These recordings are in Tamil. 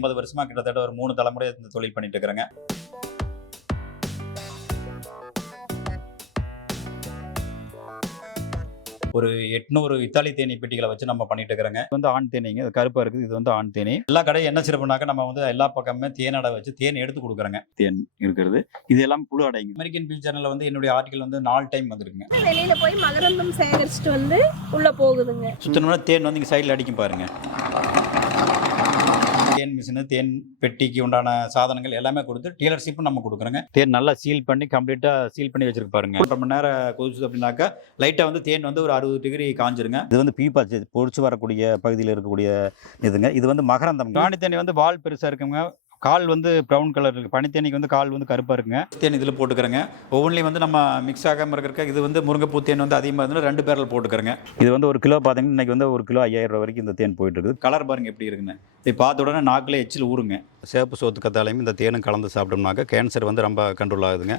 50 வருஷமா கிட்டத்தட்ட ஒரு 3 தலைமுறை இந்த தொழில் பண்ணிட்டு இருக்கிறேங்க. ஒரு 800 இத்தாலி தேனீ பெட்டிகளை வச்சு நம்ம பண்ணிட்டு இருக்கிறோங்க. இது வந்து ஆண் தேனீங்க. இது கருப்பா இருக்குது. இது வந்து ஆண் தேனீ. எல்லா கடையும் என்ன சிறப்புனாக்க நம்ம வந்து எல்லா பக்கமே தேனடை வச்சு தேன் எடுத்து கொடுக்குறோங்க. தேன் இருக்கிறது. இது எல்லாம் புழு அடைங்க. அமெரிக்கன் பீ சேனல்ல வந்து என்னுடைய ஆர்டிகல் வந்து 4 டைம் வந்திருக்குங்க. வெளியில போய் மகரந்தம் சேகரிச்சுட்டு வந்து உள்ள போகுதுங்க. சுத்தணும்னா தேன் வந்து இங்க சைடுல அடிக்கும் பாருங்க. தேன் மிஷின், தேன் பெட்டிக்கு உண்டான சாதனங்கள் எல்லாமே கொடுத்து டீலர்ஷிப்பும் நம்ம கொடுக்குறோங்க. தேன் நல்லா சீல் பண்ணி கம்ப்ளீட்டா சீல் பண்ணி வச்சிருக்கு பாருங்க. 1 மணி நேரம் கொதிச்சு அப்படின்னாக்கா லைட்டா வந்து தேன் வந்து ஒரு 60 டிகிரி காஞ்சிருங்க. இது வந்து பீப்பா பொறிச்சு வரக்கூடிய பகுதியில் இருக்கக்கூடிய இதுங்க. இது வந்து மகரந்தம். ராணி தேனி வந்து வால் பெருசா இருக்குங்க. கால் வந்து ப்ரௌன் கலர் இருக்குது. பனித்தேனிக்கு வந்து கால் வந்து கருப்பாக இருக்குங்க. தேன் இதில் போட்டுக்கிறேங்க. ஒவ்வொன்றிலையும் வந்து நம்ம மிக்ஸ் ஆகாமல் இருக்கிறக்க இது வந்து முருங்கைப்பூ தேன் வந்து அதிகமாக இருந்தால் 2 பேரில் போட்டுக்கிறேங்க. இது வந்து 1 கிலோ பார்த்தீங்கன்னா இன்றைக்கி வந்து 1 கிலோ 5000 ரூபா வரைக்கும் இந்த தேன் போயிட்டு இருக்குது. கலர் பாருங்க எப்படி இருக்குன்னு. இது பார்த்த உடனே நாக்கில் எச்சில் ஊறுங்க. சேப்பு சோத்து கத்தாலையும் இந்த தேனும் கலந்து சாப்பிட்டோம்னாக்க கேன்சர் வந்து ரொம்ப கண்ட்ரோல் ஆகுதுங்க.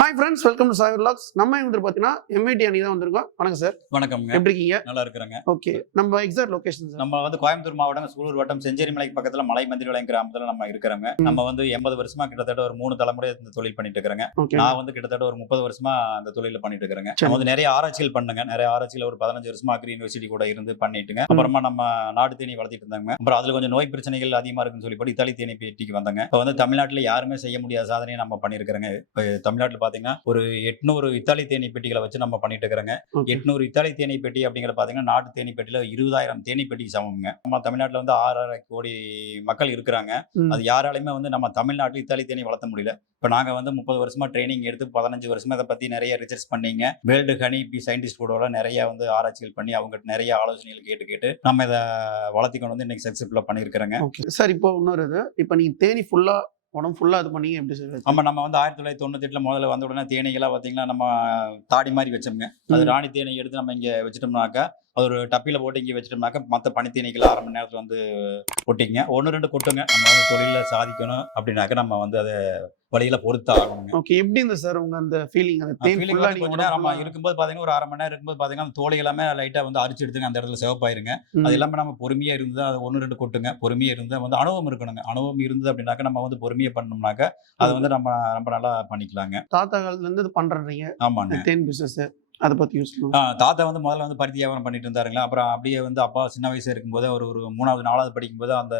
Hi friends, welcome to Sagar vlogs. நம்ம வந்து பார்த்தீங்கன்னா எம்ஐடி அணி தான் வந்திருக்கோம். வணக்கம் சார். வணக்கம்ங்க. எப்படி இருக்கீங்க? நல்லா இருக்கிறேங்க. ஓகே, நம்ம எக்ஸாக்ட் லொகேஷன் சார். நம்ம வந்து கோயம்புத்தூர் மாவட்டம் சூலூர் வட்டம் செஞ்சேரி மலைக்கு பக்கத்துல மலை மந்திரிவளையம் கிராமத்துல நம்ம இருக்கிறோங்க. நம்ம வந்து 80 வருஷமா கிட்டத்தட்ட ஒரு 3 தலைமுறை இந்த தொழில் பண்ணிட்டு இருக்கிறேங்க. நான் வந்து கிட்டத்தட்ட ஒரு 30 வருஷமா அந்த தொழில பண்ணிட்டு இருக்கிறேங்க. நம்ம வந்து நிறைய ஆராய்ச்சிகள் பண்ணுங்க. நிறைய ஆராய்ச்சியில ஒரு 15 வருஷமா அக்ரி யூனிவர்சிட்டி கூட இருந்து பண்ணிட்டுங்க. அப்புறமா நம்ம நாடு தேனி வளர்த்திட்டு இருந்தாங்க. அப்புறம் அதுல கொஞ்சம் நோய் பிரச்சனைகள் அதிகமா இருக்குன்னு சொல்லி போட்டு இத்தாலி தேனி பெட்டிக்கு வந்தாங்க. இப்போ வந்து தமிழ்நாட்டுல யாருமே செய்ய முடியாத சாதனையை நம்ம பண்ணிருக்கிறோங்க. இப்போ தமிழ்நாட்டுல பாத்தீங்கன்னா ஒரு 800 இத்தாலி தேனி பெட்டிகளை வச்சு நம்ம பண்ணிட்டு இருக்கிறோங்க. 800 இத்தாலி தேனி பெட்டி அப்படிங்கிற பாத்தீங்கன்னா நாட்டு தேனி பெட்டியில 20000 தேனி பெட்டிக்கு சமம்ங்க. நம்ம தமிழ்நாட்டுல வந்து 6.5 கோடி மக்கள் இருக்கிறாங்க. அது யாராலையுமே வந்து நம்ம தமிழ்நாட்டில் இத்தாலி தேனி வளர்த்த முடியல. இப்போ நாங்க வந்து 30 வருஷமா ட்ரைனிங் எடுத்து 15 வருஷமா இதை பத்தி நிறைய ரிசர்ச் பண்ணீங்க. வேர்ல்டு ஹனி பீ சயின்டிஸ்ட் கூட நிறைய வந்து ஆராய்ச்சிகள் பண்ணி அவங்க நிறைய ஆலோசனைகள் கேட்டு நம்ம இதை வளர்த்தி கொண்டு வந்து இன்னைக்கு சக்சஸ்ஃபுல்லா பண்ணிருக்கிறோங்க. சார், இப்போ இன்னொரு இது, இப்போ நீங்க தேனி ஃபுல்லா உடம்பு ஃபுல்லா இது பண்ணீங்க எப்படி சார்? ஆமா, நம்ம வந்து 1998 முதல்ல வந்த உடனே தேனீகளா பாத்தீங்கன்னா நம்ம தாடி மாதிரி வச்சோம்ங்க. அது ராணி தேனி எடுத்து நம்ம இங்க வச்சுட்டோம்னாக்கா அது ஒரு டப்பில போட்டு இங்கே வச்சுட்டோம்னாக்கா மற்ற பனித்தேனீகளை 1/2 மணி நேரத்துல வந்து கொட்டிங்க. 1-2 கொட்டுங்க. நம்ம வந்து தொழில சாதிக்கணும் அப்படின்னாக்க நம்ம வந்து அதை வழியில பொறுத்து ஆகணுங்க. ஓகே, எப்படி இந்த சார் உங்க அந்த ஃபீலிங்? அந்த தேன் ஃபுல்லா நீங்க கொஞ்ச நேரம் இருக்கும்போது பாத்தீங்கன்னா ஒரு 1/2 மணி நேரம் இருக்கும்போது பாத்தீங்கன்னா அந்த தோலை எல்லாமே லைட்டா வந்து அரிச்சு எடுத்துங்க. அந்த இடத்துல சிவப்பாயிருங்க. அது எல்லாமே நம்ம பொறுமையா இருந்து அது 1-2 கொட்டுங்க. பொறுமையா இருந்து வந்து அனுபவம் இருக்கணுங்க. அனுபவம் இருந்தது அப்படின்னாக்க நம்ம வந்து பொறுமையா பண்ணோம்னாக்க அது வந்து நம்ம ரொம்ப நல்லா பண்ணிக்கலாங்க. தாத்தா காலத்துல இருந்து இது பண்றீங்க. ஆமாங்க. தேன் பிசினஸ் அதை பத்தி யூஸ் தாத்தா வந்து முதல்ல வந்து பருத்தி வியாபாரம் பண்ணிட்டு இருந்தாருங்களா. அப்புறம் அப்படியே வந்து அப்பா சின்ன வயசு இருக்கும்போது ஒரு 3வது 4வது படிக்கும்போது அந்த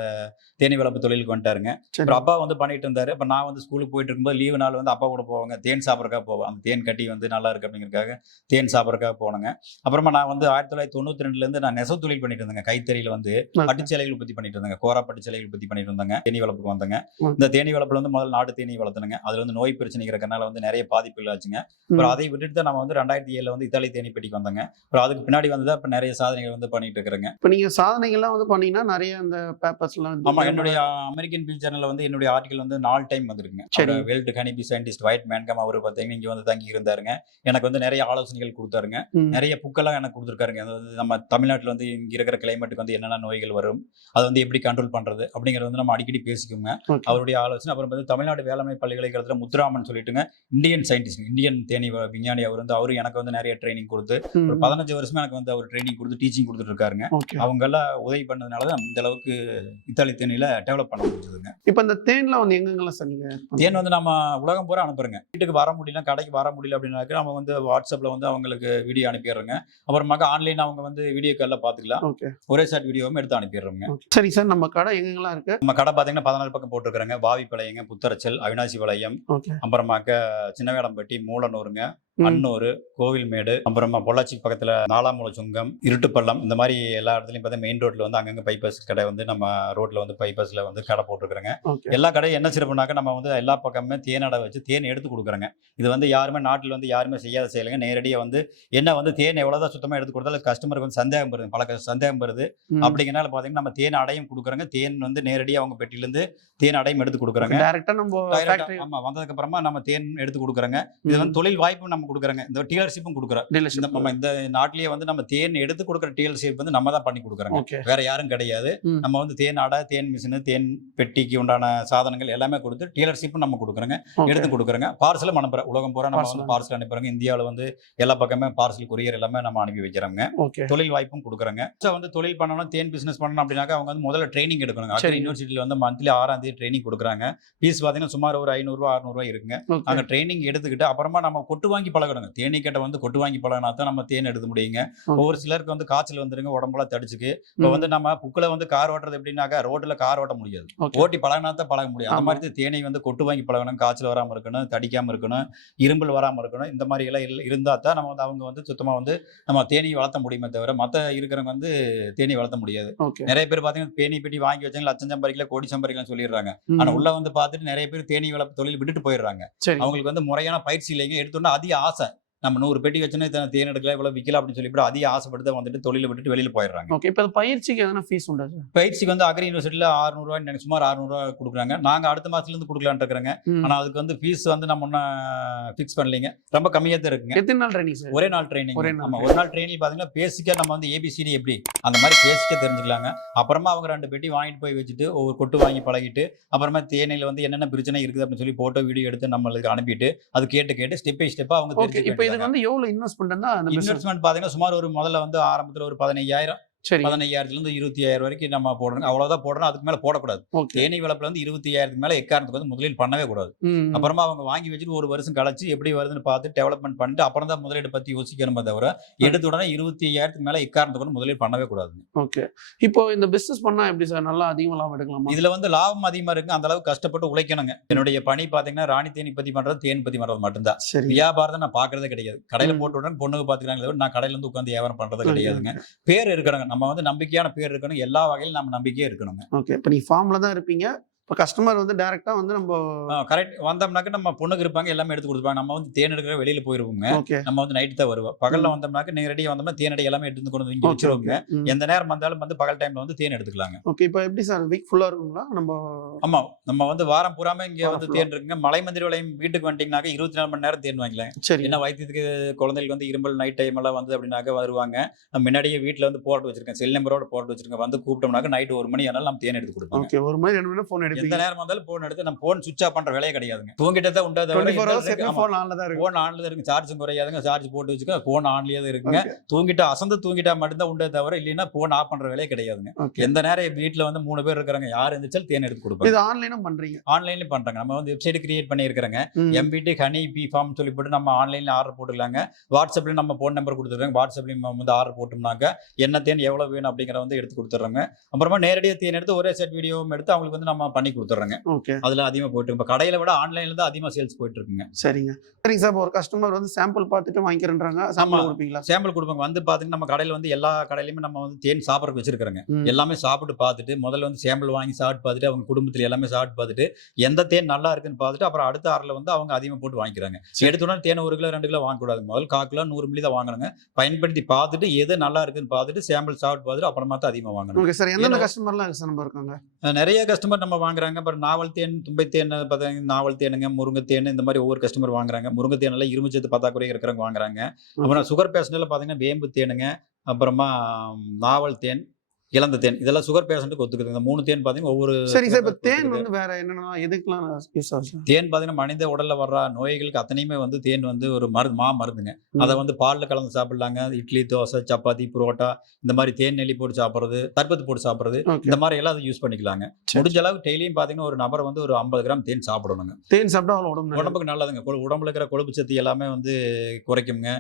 தேனி வளர்ப்பு தொழிலுக்கு வந்துட்டாருங்க. அப்புறம் அப்பா வந்து பண்ணிட்டு இருந்தாரு. அப்ப நான் வந்து ஸ்கூலுக்கு போயிட்டு இருக்கும்போது லீவு நாள் வந்து அப்பா கூட போவாங்க. தேன் சாப்பிட்றக்காக போவோம். அந்த தேன் கட்டி வந்து நல்லா இருக்கு அப்படிங்கிறதுக்காக தேன் சாப்பிட்றக்காக போனேங்க. அப்புறமா நான் வந்து 1992 இருந்து நான் நெசவு தொழில் பண்ணிட்டு இருந்தேங்க. கைத்தறியில வந்து பட்டுச்சேலைகள் உற்பத்தி பண்ணிட்டு இருந்தாங்க. கோரா பட்டுச்சேலைகள் உற்பத்தி பண்ணிட்டு இருந்தாங்க. தேனி வளர்ப்புக்கு வந்தாங்க. இந்த தேனி வளர்ப்புல வந்து முதல்ல நாட்டு தேனி வளர்த்தனுங்க. அதுல வந்து நோய் பிரச்சனை இருக்கிறனால வந்து நிறைய பாதிப்புகள் ஆச்சுங்க. அப்புறம் அதை விட்டுட்டு நம்ம வந்து 2007 வந்து இத்தாலி தேனி பெட்டிக்கு வந்தாங்க. அப்புறம் அதுக்கு பின்னாடி வந்து அப்ப நிறைய சாதனைகள் வந்து பண்ணிட்டு இருக்கிறேங்க. இப்போ நீங்க சாதனைகள்லாம் வந்து பண்ணீங்கன்னா நிறைய அந்த பேப்பர்ஸ்லாம். ஆமா, என்னுடைய அமெரிக்கன் பீ சேனல்ல வந்து என்னுடைய ஆர்டிகல் வந்து 4 டைம் வந்திருக்குங்க. வேர்ல்டு ஹனி பீ சயின்டிஸ்ட் வைட் மேன்கம் அவர் பாத்தீங்கன்னா இங்க வந்து தங்கி இருந்தாருங்க. எனக்கு வந்து நிறைய ஆலோசனைகள் கொடுத்தாருங்க. நிறைய புக்கெல்லாம் எனக்கு கொடுத்துருக்காருங்க. அதாவது நம்ம தமிழ்நாட்டுல வந்து இங்க இருக்கிற கிளைமேட்டுக்கு வந்து என்னென்ன நோய்கள் வரும், அதை வந்து எப்படி கண்ட்ரோல் பண்றது அப்படிங்கறது வந்து நம்ம அடிக்கடி பேசிக்கோங்க. அவருடைய ஆலோசனை. அப்புறம் வந்து தமிழ்நாடு வேளாண்மை பல்கலைக்கழகத்துல முத்துராமன் சொல்லிட்டுங்க இந்தியன் சயின்டிஸ்ட், இந்தியன் தேனி விஞ்ஞானி. அவர் வந்து அவரு எனக்கு வந்து நிறைய ட்ரைனிங் கொடுத்து ஒரு 15 வருஷமா எனக்கு வந்து அவர் ட்ரைனிங் கொடுத்து டீச்சிங் கொடுத்துட்டு இருக்காருங்க. அவங்க எல்லாம் உதவி பண்ணதுனால தான் இந்த அளவுக்கு இத்தாலி தேனில டெவலப் பண்ண முடிஞ்சதுங்க. இப்போ இந்த தேன்லாம் வந்து எங்கெங்கெல்லாம் சார் நீங்க தேன் வந்து நம்ம உலகம் பூரா அனுப்புறோங்க. வீட்டுக்கு வர முடியல, கடைக்கு வர முடியல அப்படின்னாக்க நம்ம வந்து வாட்ஸ்அப்ல வந்து அவங்களுக்கு வீடியோ அனுப்பிடுறோங்க. அப்புறமாக்க ஆன்லைன் அவங்க வந்து வீடியோ கால்ல பாத்துக்கலாம். ஒரே ஷாட் வீடியோவும் எடுத்து அனுப்பிடுறோங்க. சரி சார், நம்ம கடை எங்கெங்கெல்லாம் இருக்கு? நம்ம கடை பாத்தீங்கன்னா 14 பக்கம் போட்டுருக்காங்க. வாவிப்பாளையங்க, புத்தரச்சல், அவினாசி பாளையம், அப்புறமாக்க சின்னவேடம்பட்டி, மூலனூருங்க, அன்னூர், கோவில்மேடு, அப்புறமா பொள்ளாச்சி பக்கத்துல நாலாமூல சுங்கம், இருட்டுப்பள்ளம், இந்த மாதிரி எல்லா இடத்துலயும் பார்த்தா மெயின் ரோட்ல வந்து அங்கங்க பைபாஸ் கடை வந்து நம்ம ரோட்ல வந்து பைபாஸ்ல வந்து கடை போட்டுருக்காங்க. எல்லா கடையும் என்ன சிறப்புனாக்க நம்ம வந்து எல்லா பக்கமே தேனடை வச்சு தேன் எடுத்து கொடுக்குறோங்க. இது வந்து யாருமே நாட்டில் வந்து யாருமே செய்யாத செய்யலைங்க. நேரடியாக வந்து என்ன வந்து தேன் எவ்வளவுதான் சுத்தமா எடுத்து கொடுத்தாலும் கஸ்டமருக்கு வந்து சந்தேகம் வருது, பல சந்தேகம் வருது. அப்படிங்கிறனால பாத்தீங்கன்னா நம்ம தேன் அடையும் கொடுக்குறாங்க. தேன் வந்து நேரடியாக அவங்க பெட்டில இருந்து தேன் அடையும் எடுத்து கொடுக்குறாங்க. டைரக்டா நம்ம ஆமா, வந்ததுக்கு அப்புறமா நம்ம தேன் எடுத்து கொடுக்குறாங்க. இது வந்து தொழில் வாய்ப்பு நம்ம கொடுக்குறோங்க, இந்த டீலர்ஷிப்பும் கொடுக்குறோம். டீலர்ஷிப் நம்ம இந்த நாட்டிலேயே வந்து நம்ம தேன் எடுத்து கொடுக்குற டீலர்ஷிப் வந்து நம்ம தான் பண்ணி கொடுக்குறோங்க. ஓகே. வேற யாரும் கிடையாது. நம்ம வந்து தேன் அடை, தேன் மிஷின், தேன் பெட்டிக்கு உண்டான சாதனங்கள் எல்லாமே கொடுத்து டீலர்ஷிப்பும் நம்ம கொடுக்குறோங்க, எடுத்து கொடுக்குறோங்க. பார்சலும் அனுப்புறோம். உலகம் பூரா நம்ம வந்து பார்சல் அனுப்புறோங்க. இந்தியாவில் வந்து எல்லா பக்கமே பார்சல் கொரியர் எல்லாமே நம்ம அனுப்பி வைக்கிறோங்க. தொழில் வாய்ப்பும் கொடுக்குறோங்க. வந்து தொழில் பண்ணணும், தேன் பிசினஸ் பண்ணணும் அப்படின்னாக்கா அவங்க வந்து முதல்ல ட்ரைனிங் எடுக்கணும். அக்ரி யூனிவர்சிட்டியில் வந்து மந்த்லி 6ஆம் தேதி ட்ரைனிங் கொடுக்குறாங்க. ஃபீஸ் பார்த்தீங்கன்னா சுமார் ஒரு 500 ரூபா 600 ரூபாய் இருக்குங்க. அங்கே ட்ரைனிங் எடுத்துக்கிட்டு அப்புறமா நம்ம கொட்டு வாங்கி பழகணுங்க. தேனீக்கிட்ட வந்து கொட்டு வாங்கி பழகினா தான் நம்ம தேன் எடுத்து முடியுங்க. ஒவ்வொரு சிலருக்கு வந்து காய்ச்சல் வந்துருங்க, உடம்புலாம் தடிச்சுக்கு. இப்போ வந்து நம்ம புக்கில் வந்து கார் ஓட்டுறது எப்படின்னாக்கா ரோட்டில் கார் ஓட்ட முடியாது, ஓட்டி பழகினா தான் பழக முடியும். அந்த மாதிரி தேனை வந்து கொட்டு வாங்கி பழகணும். காய்ச்சல் வராமல் இருக்கணும், தடிக்காமல் இருக்கணும், இரும்பல் வராமல் இருக்கணும். இந்த மாதிரி எல்லாம் இருந்தால் தான் நம்ம வந்து அவங்க வந்து சுத்தமாக வந்து நம்ம தேனி வளர்த்த முடியுமே தவிர மற்ற இருக்கிறவங்க வந்து தேனி வளர்த்த முடியாது. நிறைய பேர் பார்த்தீங்கன்னா தேனி பெட்டி வாங்கி வச்சாங்க, லட்சம் சம்பாதிக்கல, கோடி சம்பாதிக்கலாம் சொல்லிடுறாங்க. ஆனா உள்ள வந்து பார்த்துட்டு நிறைய பேர் தேனி வளர்ப்பு தொழில் விட்டுட்டு போயிடுறாங்க. அவங்களுக்கு வந்து முறையான பயிற்சி இல்லைங்க. எடுத்தோன்னா அதிக ஆசை, நம்ம 100 பெட்டி வச்சுன்னா தேன் எடுக்கல, இவ்வளவு விற்கலாம் அப்படின்னு சொல்லிட்டு அதிக ஆசைப்பட்டு வந்துட்டு தொழிலை விட்டுட்டு வெளியில போயிடுறாங்க. ஓகே. இப்போ பயிற்சிக்கு எதனா ஃபீஸ் உண்டா சார்? பயிற்சிக்கு வந்து அக்ரி யூனிவர்சிட்டியில் 600 ரூபாய், சுமார் 600 ரூபாய் கொடுக்குறாங்க. நாங்க அடுத்த மாசத்துல இருந்து கொடுக்கலான்னு இருக்கிறோங்க. ஆனா அதுக்கு வந்து ஃபீஸ் வந்து நம்ம ஒன்னும் ஃபிக்ஸ் பண்ணலீங்க, ரொம்ப கம்மியா தான் இருக்குங்க. எத்தனை நாள் ட்ரைனிங் சார்? ஒரே நாள் ட்ரைனிங். நம்ம ஒரு நாள் ட்ரைனிங் பாத்தீங்கன்னா பேசிக்கா நம்ம வந்து ஏபிசிடி எப்படி அந்த மாதிரி பேசிக்கா தெரிஞ்சுக்கலாங்க. அப்புறமா அவங்க 2 பெட்டி வாங்கிட்டு போய் வச்சுட்டு ஒவ்வொரு கொட்டு வாங்கி பழகிட்டு அப்புறமா தேனில வந்து என்னென்ன பிரச்சனை இருக்குது அப்படின்னு சொல்லி போட்டோ வீடியோ எடுத்து நம்மளுக்கு அனுப்பிட்டு அது கேட்டு ஸ்டெப் பை ஸ்டெப்பா அவங்க தெரிஞ்சுக்கிட்டு. இப்போ இதுக்கு வந்து எவ்வளவு இன்வெஸ்ட்மென்ட் பாத்தீங்கன்னா சுமார் ஒரு முதல்ல வந்து ஆரம்பத்துல ஒரு 15,000 15,000 20,000 வரைக்கும் நம்ம போடணும். அவ்வளவுதான் போடணும், அதுக்கு மேல போடக்கூடாது. தேனீ வளர்ப்புல வந்து 20,000 மேல எக்காரணத்துக்கு வந்து முதலீடு பண்ணவே கூடாது. அப்புறமா அவங்க வாங்கி வச்சுட்டு ஒரு வருஷம் கழிச்சு எப்படி வருதுன்னு பார்த்து டெவலப்மெண்ட் பண்ணிட்டு அப்புறம் தான் முதலீடு பத்தி யோசிக்கணுமே தவிர எடுத்த உடனே 20,000 மேல எக்காரணத்துக்கு முதலீடு பண்ணவே கூடாது. ஓகே. இப்போ இந்த பிசினஸ் பண்ணா எப்படி சார் நல்லா அதிகமா லாபம் எடுக்கலாமா? இதுல வந்து லாபம் அதிகமா இருக்கு. அந்த அளவுக்கு கஷ்டப்பட்டு உழைக்கணுங்க. என்னுடைய பணி பாத்தீங்கன்னா ராணி தேனி பத்தி பண்றது, தேன் பத்தி பண்றது மட்டும்தான். வியாபாரத்தை நான் பாக்குறதே கிடையாது. கடையில போட்டு உடனே பொண்ணுக்கு பாத்துக்கிறாங்க, நான் கடையில இருந்து உட்காந்து வியாபாரம் பண்றது கிடையாதுங்க. பேர் இருக்கணுங்க, நம்ம வந்து நம்பிக்கையான பேர் இருக்கணும், எல்லா வகையிலும் நம்ம நம்பிக்கையே இருக்கணுங்க. ஓகே. இப்போ நீ ஃபார்ம்ல தான் இருப்பீங்க, இப்போ கஸ்டமர் வந்து டைரக்டா வந்து நம்ம கரெக்ட் வந்தோம்னாக்க நம்ம பொண்ணுக்கு இருப்பாங்க, எல்லாமே எடுத்து கொடுப்பாங்க. நம்ம வந்து தேன் எடுக்கிற வெளியில போயிருவோங்க. நம்ம வந்து நைட்டு தான் வருவோம். பகல்ல வந்தோம்னாக்க நேரடியாக வந்தோம்னா தேனடி எல்லாமே எடுத்து கொண்டு வந்து வச்சிருவோங்க. எந்த நேரம் வந்தாலும் வந்து பகல் டைம்ல வந்து தேன் எடுத்துக்கலாங்க. ஓகே. இப்போ எப்படி சார் வீக் ஃபுல்லா இருக்குங்களா? ஆமா, நம்ம வந்து வாரம் பூராமே இங்க வந்து தேன் இருக்குங்க. மலை மந்திரி வளையம் வீட்டுக்கு வந்துட்டீங்கன்னாக்க 24 மணி நேரம் தேன் வாங்கிக்கலாம். என்ன வைத்தியத்துக்கு குழந்தைகளுக்கு வந்து இரும்பல் நைட் டைம் எல்லாம் வந்து அப்படின்னாக்க வருவாங்க. நம்ம முன்னாடியே வீட்டுல வந்து போட்டு வச்சிருக்கேன், செல் நம்பரோட போட்டு வச்சிருக்கேன். வந்து கூப்பிட்டோம்னாக்க நைட் 1 மணி ஆனாலும் நம்ம தேன் எடுத்து கொடுப்போம். ஓகே. 1 மணி 2 மணி போன் எடுப்பீங்க. எந்த நேரம் வந்தாலும் போன் எடுத்து நம்ம போன் சுவிட்ச் ஆஃப் பண்ற வேலையே கிடையாதுங்க. தூங்கிட்டே தான் உண்டா தவிர போன் ஆன்ல தான் இருக்கு. போன் ஆன்ல தான் இருக்கு. சார்ஜும் குறையாதுங்க. சார்ஜ் போட்டு வச்சுக்க போன் ஆன்லயே தான் இருக்குங்க. தூங்கிட்டா அசந்து தூங்கிட்டா மட்டும்தான் உண்டே தவிர இல்லைன்னா போன் ஆஃப் பண்ற வேலையே கிடையாதுங்க. எந்த நேரம் வீட்டுல வந்து 3 பேர் இருக்காங்க, யார் எந்திரிச்சாலும் தேன் எடுத்து கொடுப்பாங்க. இது ஆன்லைனும் பண்றீங்க? ஆன்லைன்லயும் பண்றாங்க. நம்ம வந்து வெப்சைட் கிரியேட் பண்ணி இருக்கிறாங்க. MBT ஹனி பி ஃபார்ம் சொல்லி போட்டு நம்ம ஆன்லைன்ல ஆர்டர் போட்டுக்கலாங்க. வாட்ஸ்அப்ல நம்ம போன் நம்பர் கொடுத்துருக்காங்க. வாட்ஸ்அப்லயும் நம்ம வந்து ஆர்டர் போட்டோம்னாக்க என்ன தேன் எவ்வளவு வேணும் அப்படிங்கிற வந்து எடுத்து கொடுத்துறாங்க. அப்புறமா நேரடியாக தேன் எடுத்து ஒரே செட் வீடியோவும் எடுத்து அவங்களுக்கு வந்து நம்ம பண்ணி கொடுத்துறாங்க. அதுல அதிகமா போயிட்டு இருக்கு. கடையில விட ஆன்லைன்ல தான் அதிகமா சேல்ஸ் போயிட்டு இருக்குங்க. சரிங்க சார். ஒரு கஸ்டமர் வந்து சாம்பிள் பார்த்துட்டு வாங்கிக்கிறேன்றாங்க, சாம்பிள் கொடுப்பீங்களா? சாம்பிள் கொடுப்பாங்க. வந்து பாத்தீங்கன்னா நம்ம கடையில வந்து எல்லா கடையிலுமே நம்ம வந்து தேன் சாப்பிட்றதுக்கு வச்சிருக்காங்க. எல்லாமே சாப்பிட்டு பார்த்துட்டு முதல்ல வந்து சாம்பிள் வாங்கி சாப்பிட்டு பார்த்துட்டு அவங்க குடும்பத்துல எல்லாமே சாப்பிட்டு பார்த்துட்டு எந்த தேன் நல்லா இருக்குன்னு பார்த்துட்டு அப்புறம் அடுத்த ஆறுல வந்து அவங்க அதிகமா போட்டு வாங்கிக்கிறாங்க. எடுத்தோன்னா தேன் 1 கிலோ 2 கிலோ வாங்கக்கூடாது. முதல் 1/4 கிலோ 100 மில்லி தான் வாங்கணுங்க. பயன்படுத்தி பார்த்துட்டு எது நல்லா இருக்குன்னு பார்த்துட்டு சாம்பிள் சாப்பிட்டு பார்த்துட்டு அப்புறமா தான் அதிகமா வாங்கணும். Okay sir. எந்தெந்த கஸ்டமர்லாம் இருக்காங்க? நிறைய கஸ்டமர் நம்ம வாங்குறாங்க. அப்புறம் நாவல் தேன், தும்பை தேன் பார்த்தீங்கன்னா நாவல் தேனுங்க, முருங்கை தேன், இந்த மாதிரி ஒவ்வொரு கஸ்டமர் வாங்குறாங்க. முருங்கை தேனில் இரும்புச்சத்து பத்தாக்குறை இருக்கிறவங்க வாங்குறாங்க. அப்புறம் சுகர் பேஷண்ட்ல பார்த்தீங்கன்னா வேம்பு தேனுங்க, அப்புறமா நாவல் தேன், இளந்த தேன், இதெல்லாம் சுகர் பேஷண்ட்டுக்கு ஒத்துக்குது. இந்த 3 தேன் பார்த்தீங்கன்னா ஒவ்வொரு. சரி சார். இப்போ தேன் வந்து வேற என்னன்னா எதுக்கெல்லாம் யூஸ் ஆகும்? தேன் பார்த்தீங்கன்னா மனித உடல்ல வர்ற நோய்களுக்கு அத்தனையுமே வந்து தேன் வந்து ஒரு மருந்துங்க. அதை வந்து பாலில் கலந்து சாப்பிடலாங்க. இட்லி, தோசை, சப்பாத்தி, புரோட்டா, இந்த மாதிரி தேன் நெல்லி போட்டு சாப்பிட்றது, சர்பத்து போட்டு சாப்பிட்றது, இந்த மாதிரி எல்லாம் அதை யூஸ் பண்ணிக்கலாங்க. முடிஞ்ச அளவுக்கு டெய்லியும் பார்த்தீங்கன்னா ஒரு நபர் வந்து ஒரு 50 கிராம் தேன் சாப்பிடணுங்க. தேன் சாப்பிட்டா உடம்புக்கு நல்லதுங்க. உடம்புல இருக்கிற கொழுப்பு சத்து எல்லாமே வந்து குறைக்குங்க.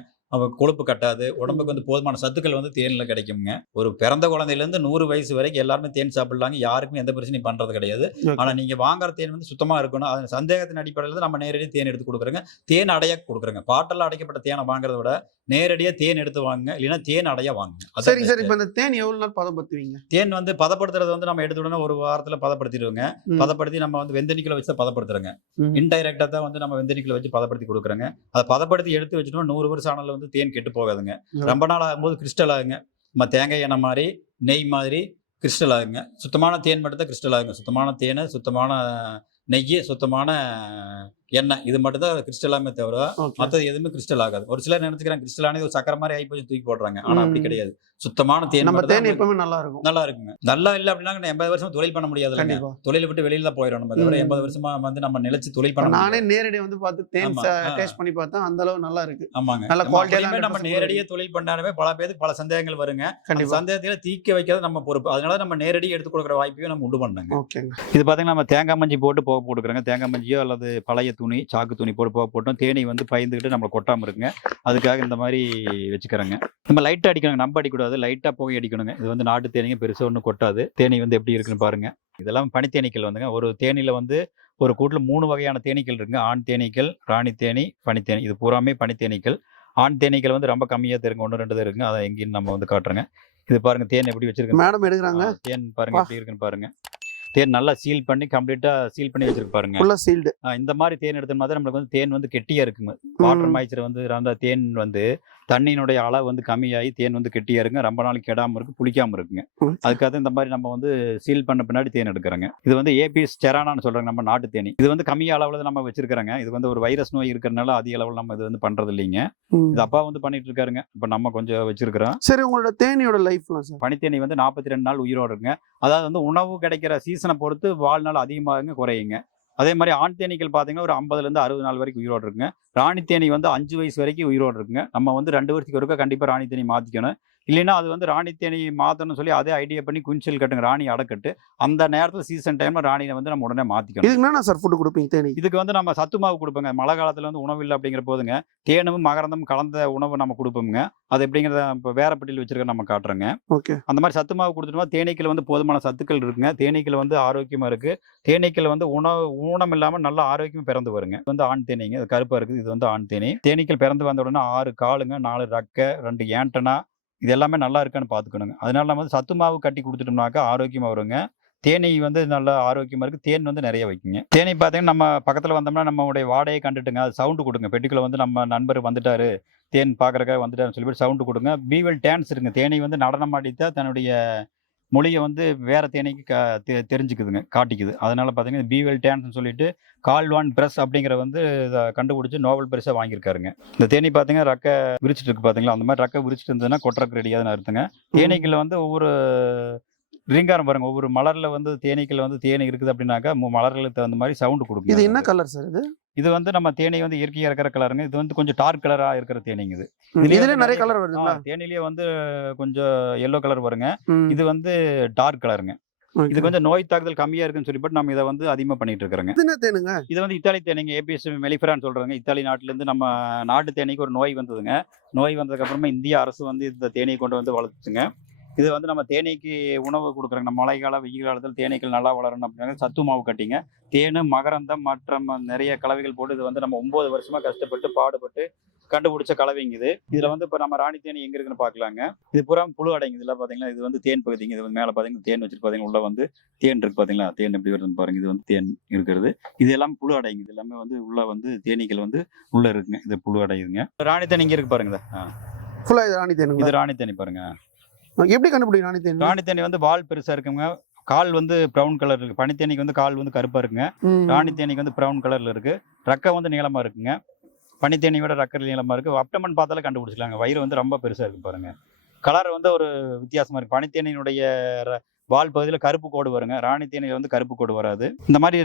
கொழுப்பு கட்டாது. உடம்புக்கு வந்து போதுமான சத்துக்கள் வந்து தேன்ல கிடைக்குங்க. ஒரு பிறந்த குழந்தையில இருந்து 100 வயசு வரைக்கும் எல்லாருமே தேன் சாப்பிடலாங்க. யாருக்குமே எந்த பிரச்சனையும் பண்றது கிடையாது. ஆனா நீங்க வாங்குற தேன் வந்து சுத்தமா இருக்கணும். அது சந்தேகத்தின் அடிப்படையில் நம்ம நேரடியாக தேன் எடுத்து கொடுக்குறோங்க. தேன் அடைய கொடுக்குறோங்க. பாட்டில் அடைக்கப்பட்ட தேனை வாங்குறத விட நேரடியாக தேன் எடுத்து வாங்குங்க, இல்லைன்னா தேன் அடைய வாங்குங்க. சரி சார். இப்போ இந்த தேன் எவ்வளவு நாள் பதப்படுத்துவீங்க? தேன் வந்து பதப்படுத்துறது வந்து நம்ம எடுத்த உடனே ஒரு வாரத்துல பதப்படுத்திடுவோங்க. பதப்படுத்தி நம்ம வந்து வெந்தனிக்கல வச்சு பதப்படுத்துறோங்க. இன்டைரக்டா தான் வந்து நம்ம வெந்தனிக்கல வச்சு பதப்படுத்தி கொடுக்குறோங்க. அதை பதப்படுத்தி எடுத்து வச்சுட்டோம் 100 வருஷம் ஆனாலும் வந்து தேன் கெட்டு போகாதுங்க. ரொம்ப நாள் ஆகும்போது கிறிஸ்டல் ஆகுங்க. நம்ம தேங்காய் எண்ணெய் மாதிரி, நெய் மாதிரி கிறிஸ்டல் ஆகுங்க. சுத்தமான தேன் மட்டும் தான் கிறிஸ்டல் ஆகுங்க. சுத்தமான தேன், சுத்தமான நெய், சுத்தமான எண்ணெய் இது மட்டும் தான் கிறிஸ்டலாமே தவிர ஓகே மற்றது எதுவுமே கிறிஸ்டல் ஆகாது. ஒரு சிலர் நினைச்சுக்கிறாங்க கிறிஸ்டலானது ஒரு சக்கரை மாதிரி ஆகி போய் தூக்கி போடுறாங்க. ஆனா அப்படி கிடையாது. சுத்தமான தேன் நம்ம மட்டும் தான் தேன் எப்பவுமே நல்லா இருக்கும். நல்லா இருக்குங்க. நல்லா இல்ல அப்படின்னா 80 வருஷம் தொழில் பண்ண முடியாது. கண்டிப்பா. தொழிலை விட்டு வெளியில தான் போயிடும். நம்ம தவிர 80 வருஷமா வந்து நம்ம நிலைச்சு தொழில் பண்ண நானே முடியாது. நேரடி வந்து பார்த்து தேன் ஆமா. டேஸ்ட் பண்ணி பார்த்தா அந்த அளவு நல்லா இருக்கு. ஆமாங்க. நல்ல நம்ம குவாலிட்டியான அப்படியுமே நம்ம நேரடியா தொழில் பண்ணாலுமே பல பேருக்கு பல சந்தேகங்கள் வருங்க. அந்த கண்டிப்பா. சந்தேகத்துல தீர்க்க வைக்கிறது நம்ம பொறுப்பு. அதனால நம்ம நேரடி எடுத்து கொடுக்குற வாய்ப்பையும் நம்ம உண்டு பண்ணாங்க. ஓகேங்க. இது பாத்தீங்கன்னா நம்ம தேங்காய் மஞ்சி போட்டு போக போட்டுக்கிறோங்க. தேங்காய் மஞ்சியோ அல்லது பழைய துணி சாக்கு துணி போட்டு போக போட்டோம். தேனி வந்து பயந்துக்கிட்டு நம்மளை கொட்டாம இருக்குங்க. அதுக்காக இந்த மாதிரி வச்சுக்கிறோங்க. நம்ம லைட்டா அடிக்கணுங்க. நம்ம அடிக்கூடாது, லைட்டா புகை அடிக்கணுங்க. இது வந்து நாட்டு தேனிங்க, பெருசா ஒன்றும் கொட்டாது. தேனி வந்து எப்படி இருக்குன்னு பாருங்க. இதெல்லாம் பனித்தேனீக்கள் வந்துங்க. ஒரு தேனியில வந்து ஒரு கூட்டில் 3 வகையான தேனீக்கள் இருக்குங்க. ஆண் தேனீக்கள், ராணி தேனி, பனித்தேனி. இது பூராமே பனித்தேனீக்கள். ஆண் தேனீக்கள் வந்து ரொம்ப கம்மியா தான் இருக்குங்க. 1, 2 தான் இருக்குங்க. அதை எங்கேயும் நம்ம வந்து காட்டுறேங்க. இது பாருங்க தேன் எப்படி வச்சிருக்கு. மேடம் எடுக்கிறாங்க. தேன் பாருங்க எப்படி இருக்குன்னு பாருங்க. தேன் நல்லா சீல் பண்ணி கம்ப்ளீட்டா சீல் பண்ணி வச்சிருக்கு பாருங்க. ஃபுல்லா சீல்டு. இந்த மாதிரி தேன் எடுத்தோம்னா தான் நம்மளுக்கு வந்து தேன் வந்து கெட்டியா இருக்குங்க. வாட்டர் மாய்ச்சர் வந்து அந்த தேன் வந்து தண்ணியினுடைய அளவு வந்து கம்மியாகி தேன் வந்து கெட்டியா இருக்குங்க. ரொம்ப நாளைக்கு கெடாம இருக்கு, புளிக்காம இருக்குங்க. அதுக்காக இந்த மாதிரி நம்ம வந்து சீல் பண்ண பின்னாடி தேன் எடுக்கிறோங்க. இது வந்து ஏபிஎஸ் செரானான்னு சொல்றாங்க, நம்ம நாட்டு தேனி. இது வந்து கம்மிய அளவுல நம்ம வச்சிருக்கிறோங்க. இது வந்து ஒரு வைரஸ் நோய் இருக்கிறனால அதிக அளவில் நம்ம இது வந்து பண்றது இல்லைங்க. இது அப்பா வந்து பண்ணிட்டு இருக்காருங்க. இப்ப நம்ம கொஞ்சம் வச்சிருக்கிறோம். சரி, உங்களோட தேனியோட லைஃப்லாம் சார்? பனித்தேனி வந்து 42 நாள் உயிரோடு இருக்குங்க. அதாவது வந்து உணவு கிடைக்கிற சீசனை பொறுத்து வாழ்நாள் அதிகமாகுங்க குறையுங்க. அதே மாதிரி ஆண் தேனீக்கள் பார்த்தீங்கன்னா ஒரு 50லேருந்து 60 நாள் வரைக்கும் உயிரோடு இருக்குங்க. ராணி தேனி வந்து 5 வயசு வரைக்கும் உயிரோடு இருக்குங்க. நம்ம வந்து 2 வருஷத்துக்கு ஒருக்கா கண்டிப்பாக ராணி தேனி மாற்றிக்கணும். இல்லைன்னா அது வந்து ராணி தேனி மாற்றணும்னு சொல்லி அதே ஐடியா பண்ணி குஞ்சல் கட்டுங்க, ராணி அடக்கட்டு. அந்த நேரத்தில் சீசன் டைமில் ராணியை வந்து நம்ம உடனே மாற்றிக்கணும். இதுக்கு என்ன சார் ஃபுட்டு கொடுப்பீங்க தேனி? இதுக்கு வந்து நம்ம சத்து மாவு கொடுப்போங்க. மழை காலத்தில் வந்து உணவு இல்லை அப்படிங்கிற போதுங்க தேனும் மகரந்தும் கலந்த உணவு நம்ம கொடுப்போங்க. அது எப்படிங்கிறத இப்போ வேற பட்டியல் வச்சிருக்க நம்ம காட்டுறோங்க. ஓகே. அந்த மாதிரி சத்து மாவு கொடுத்துட்டோம்னா தேனீக்கள் வந்து போதுமான சத்துக்கள் இருக்குங்க. தேனீக்கள் வந்து ஆரோக்கியமாக இருக்குது. தேனீக்கள் வந்து ஊனம் இல்லாமல் நல்லா ஆரோக்கியமாக பிறந்து வருங்க. இது வந்து ஆண் தேனீங்க. இது கருப்பாக இருக்குது. இது வந்து ஆண் தேனி. தேனீக்கள் பிறந்து வந்த உடனே 6 காலுங்க, 4 ரெக்கை, 2 ஏண்டனா, இது எல்லாமே நல்லா இருக்கான்னு பார்த்துக்கணுங்க. அதனால நம்ம வந்து சத்து மாவு கட்டி கொடுத்துட்டோம்னாக்கா ஆரோக்கியமாக வருங்க. தேனி வந்து நல்லா ஆரோக்கியமாக இருக்குது. தேன் வந்து நிறைய வைக்குங்க. தேனி பார்த்தீங்கன்னா நம்ம பக்கத்தில் வந்தோம்னா நம்மளுடைய வாடையை கண்டுட்டுங்க அது சவுண்டு கொடுங்க. பெட்டிக்குள்ள வந்து நம்ம நண்பர் வந்துட்டாரு, தேன் பார்க்குறக்காக வந்துட்டாருன்னு சொல்லி சவுண்டு கொடுங்க. பீவல் டான்ஸ் இருக்குங்க. தேனி வந்து நடனம் ஆடித்தான் தன்னுடைய மொழியை வந்து வேற தேனிக்கு தெரிஞ்சுக்குதுங்க, காட்டிக்குது. அதனால பார்த்தீங்கன்னா பீவல் டான்ஸ்னு சொல்லிட்டு கால்வான் பிரஸ் அப்படிங்கிற வந்து இதை கண்டுபிடிச்சி நோபல் பரிசை வாங்கியிருக்காருங்க. இந்த தேனி பார்த்தீங்கன்னா ரெக்கை விரிச்சிட்டு இருக்கு பார்த்தீங்களா, அந்த மாதிரி ரெக்கை விரிச்சிட்டு இருந்ததுன்னா கொட்டுறக்கு ரெடியாதுன்னு அர்த்தங்க. தேனீக்கள் வந்து ஒவ்வொரு ரீங்காரம் பாருங்க, ஒவ்வொரு மலர்ல வந்து தேனீக்கள் வந்து தேனி இருக்குது அப்படின்னாக்கா மலர்களுக்கு தகுந்த மாதிரி சவுண்டு கொடுக்கும். இது என்ன கலர் சார்? இது வந்து நம்ம தேனி வந்து இயற்கையா இருக்கிற கலருங்க. இது வந்து கொஞ்சம் டார்க் கலரா இருக்கிற தேனிங்க. இதுல நிறைய கலர் வருதுங்களா? தேனிலேயே வந்து கொஞ்சம் எல்லோ கலர் வருங்க. இது வந்து டார்க் கலருங்க. இது கொஞ்சம் நோய் தாக்குதல் கம்மியா இருக்குன்னு சொல்லிட்டு நம்ம இதை வந்து அதிகமா பண்ணிட்டு இருக்கிறோங்க. இது வந்து இத்தாலி தேனிங்க, ஏபிஎஸ் மெலிஃபெரான்னு சொல்றாங்க. இத்தாலி நாட்டுல இருந்து நம்ம நாட்டு தேனிக்கு ஒரு நோய் வந்ததுங்க. நோய் வந்ததுக்கு அப்புறமா இந்திய அரசு வந்து இந்த தேனியை கொண்டு வந்து வளர்த்துச்சுங்க. இது வந்து நம்ம தேனீக்கு உணவு கொடுக்குறாங்க. நம்ம மழை கால வெயில் காலத்தில் தேனீக்கள் நல்லா வளரணும் அப்படின்னா சத்து மாவு கட்டிங்க, தேனு மகரந்தம் மற்றும் நிறைய கலவைகள் போட்டு இது வந்து நம்ம 9 வருஷமா கஷ்டப்பட்டு பாடுபட்டு கண்டுபிடிச்ச கலவைங்க. இதுல வந்து இப்போ நம்ம ராணி தேனி எங்க இருக்குன்னு பார்க்கலாங்க. இது பூரா புழு அடைங்க. இதெல்லாம் பாத்தீங்கன்னா இது வந்து தேன் பகுதிங்க. இது வந்து மேலே பாத்தீங்கன்னா தேன் வச்சுட்டு பாத்தீங்கன்னா உள்ள வந்து தேன் இருக்கு பாத்தீங்களா, தேன் எப்படி வருதுன்னு பாருங்க. இது வந்து தேன் இருக்கிறது. இது எல்லாம் புழு அடைங்க. இது எல்லாமே வந்து உள்ள வந்து தேனீக்கள் வந்து உள்ள இருக்குங்க. இது புழு அடையுதுங்க. ராணி தேனி இங்க இருக்கு பாருங்க. இது ராணி தேனி பாருங்க. எப்படி கண்டுபிடிக்கும் ராணி தேனி? ராணி தேனி வந்து வால் பெருசா இருக்குங்க. கால் வந்து ப்ரௌன் கலர் இருக்கு. பனித்தேனிக்கு வந்து கால் வந்து கருப்பா இருக்குங்க. ராணி தேனிக்கு வந்து ப்ரௌன் கலர்ல இருக்கு. ரெக்கை வந்து நீளமா இருக்குங்க. பனித்தேனி விட ரெக்கை நீளமா இருக்கு. அப்டமன் பார்த்தாலே கண்டுபிடிச்சிக்கலாங்க. வயிறு வந்து ரொம்ப பெருசா இருக்கு பாருங்க. கலர் வந்து ஒரு வித்தியாசமா இருக்கு. பனித்தேனியினுடைய வால் பகுதியில் கருப்பு கோடு வருங்க. ராணி தேனியில வந்து கருப்பு கோடு வராது. இந்த மாதிரி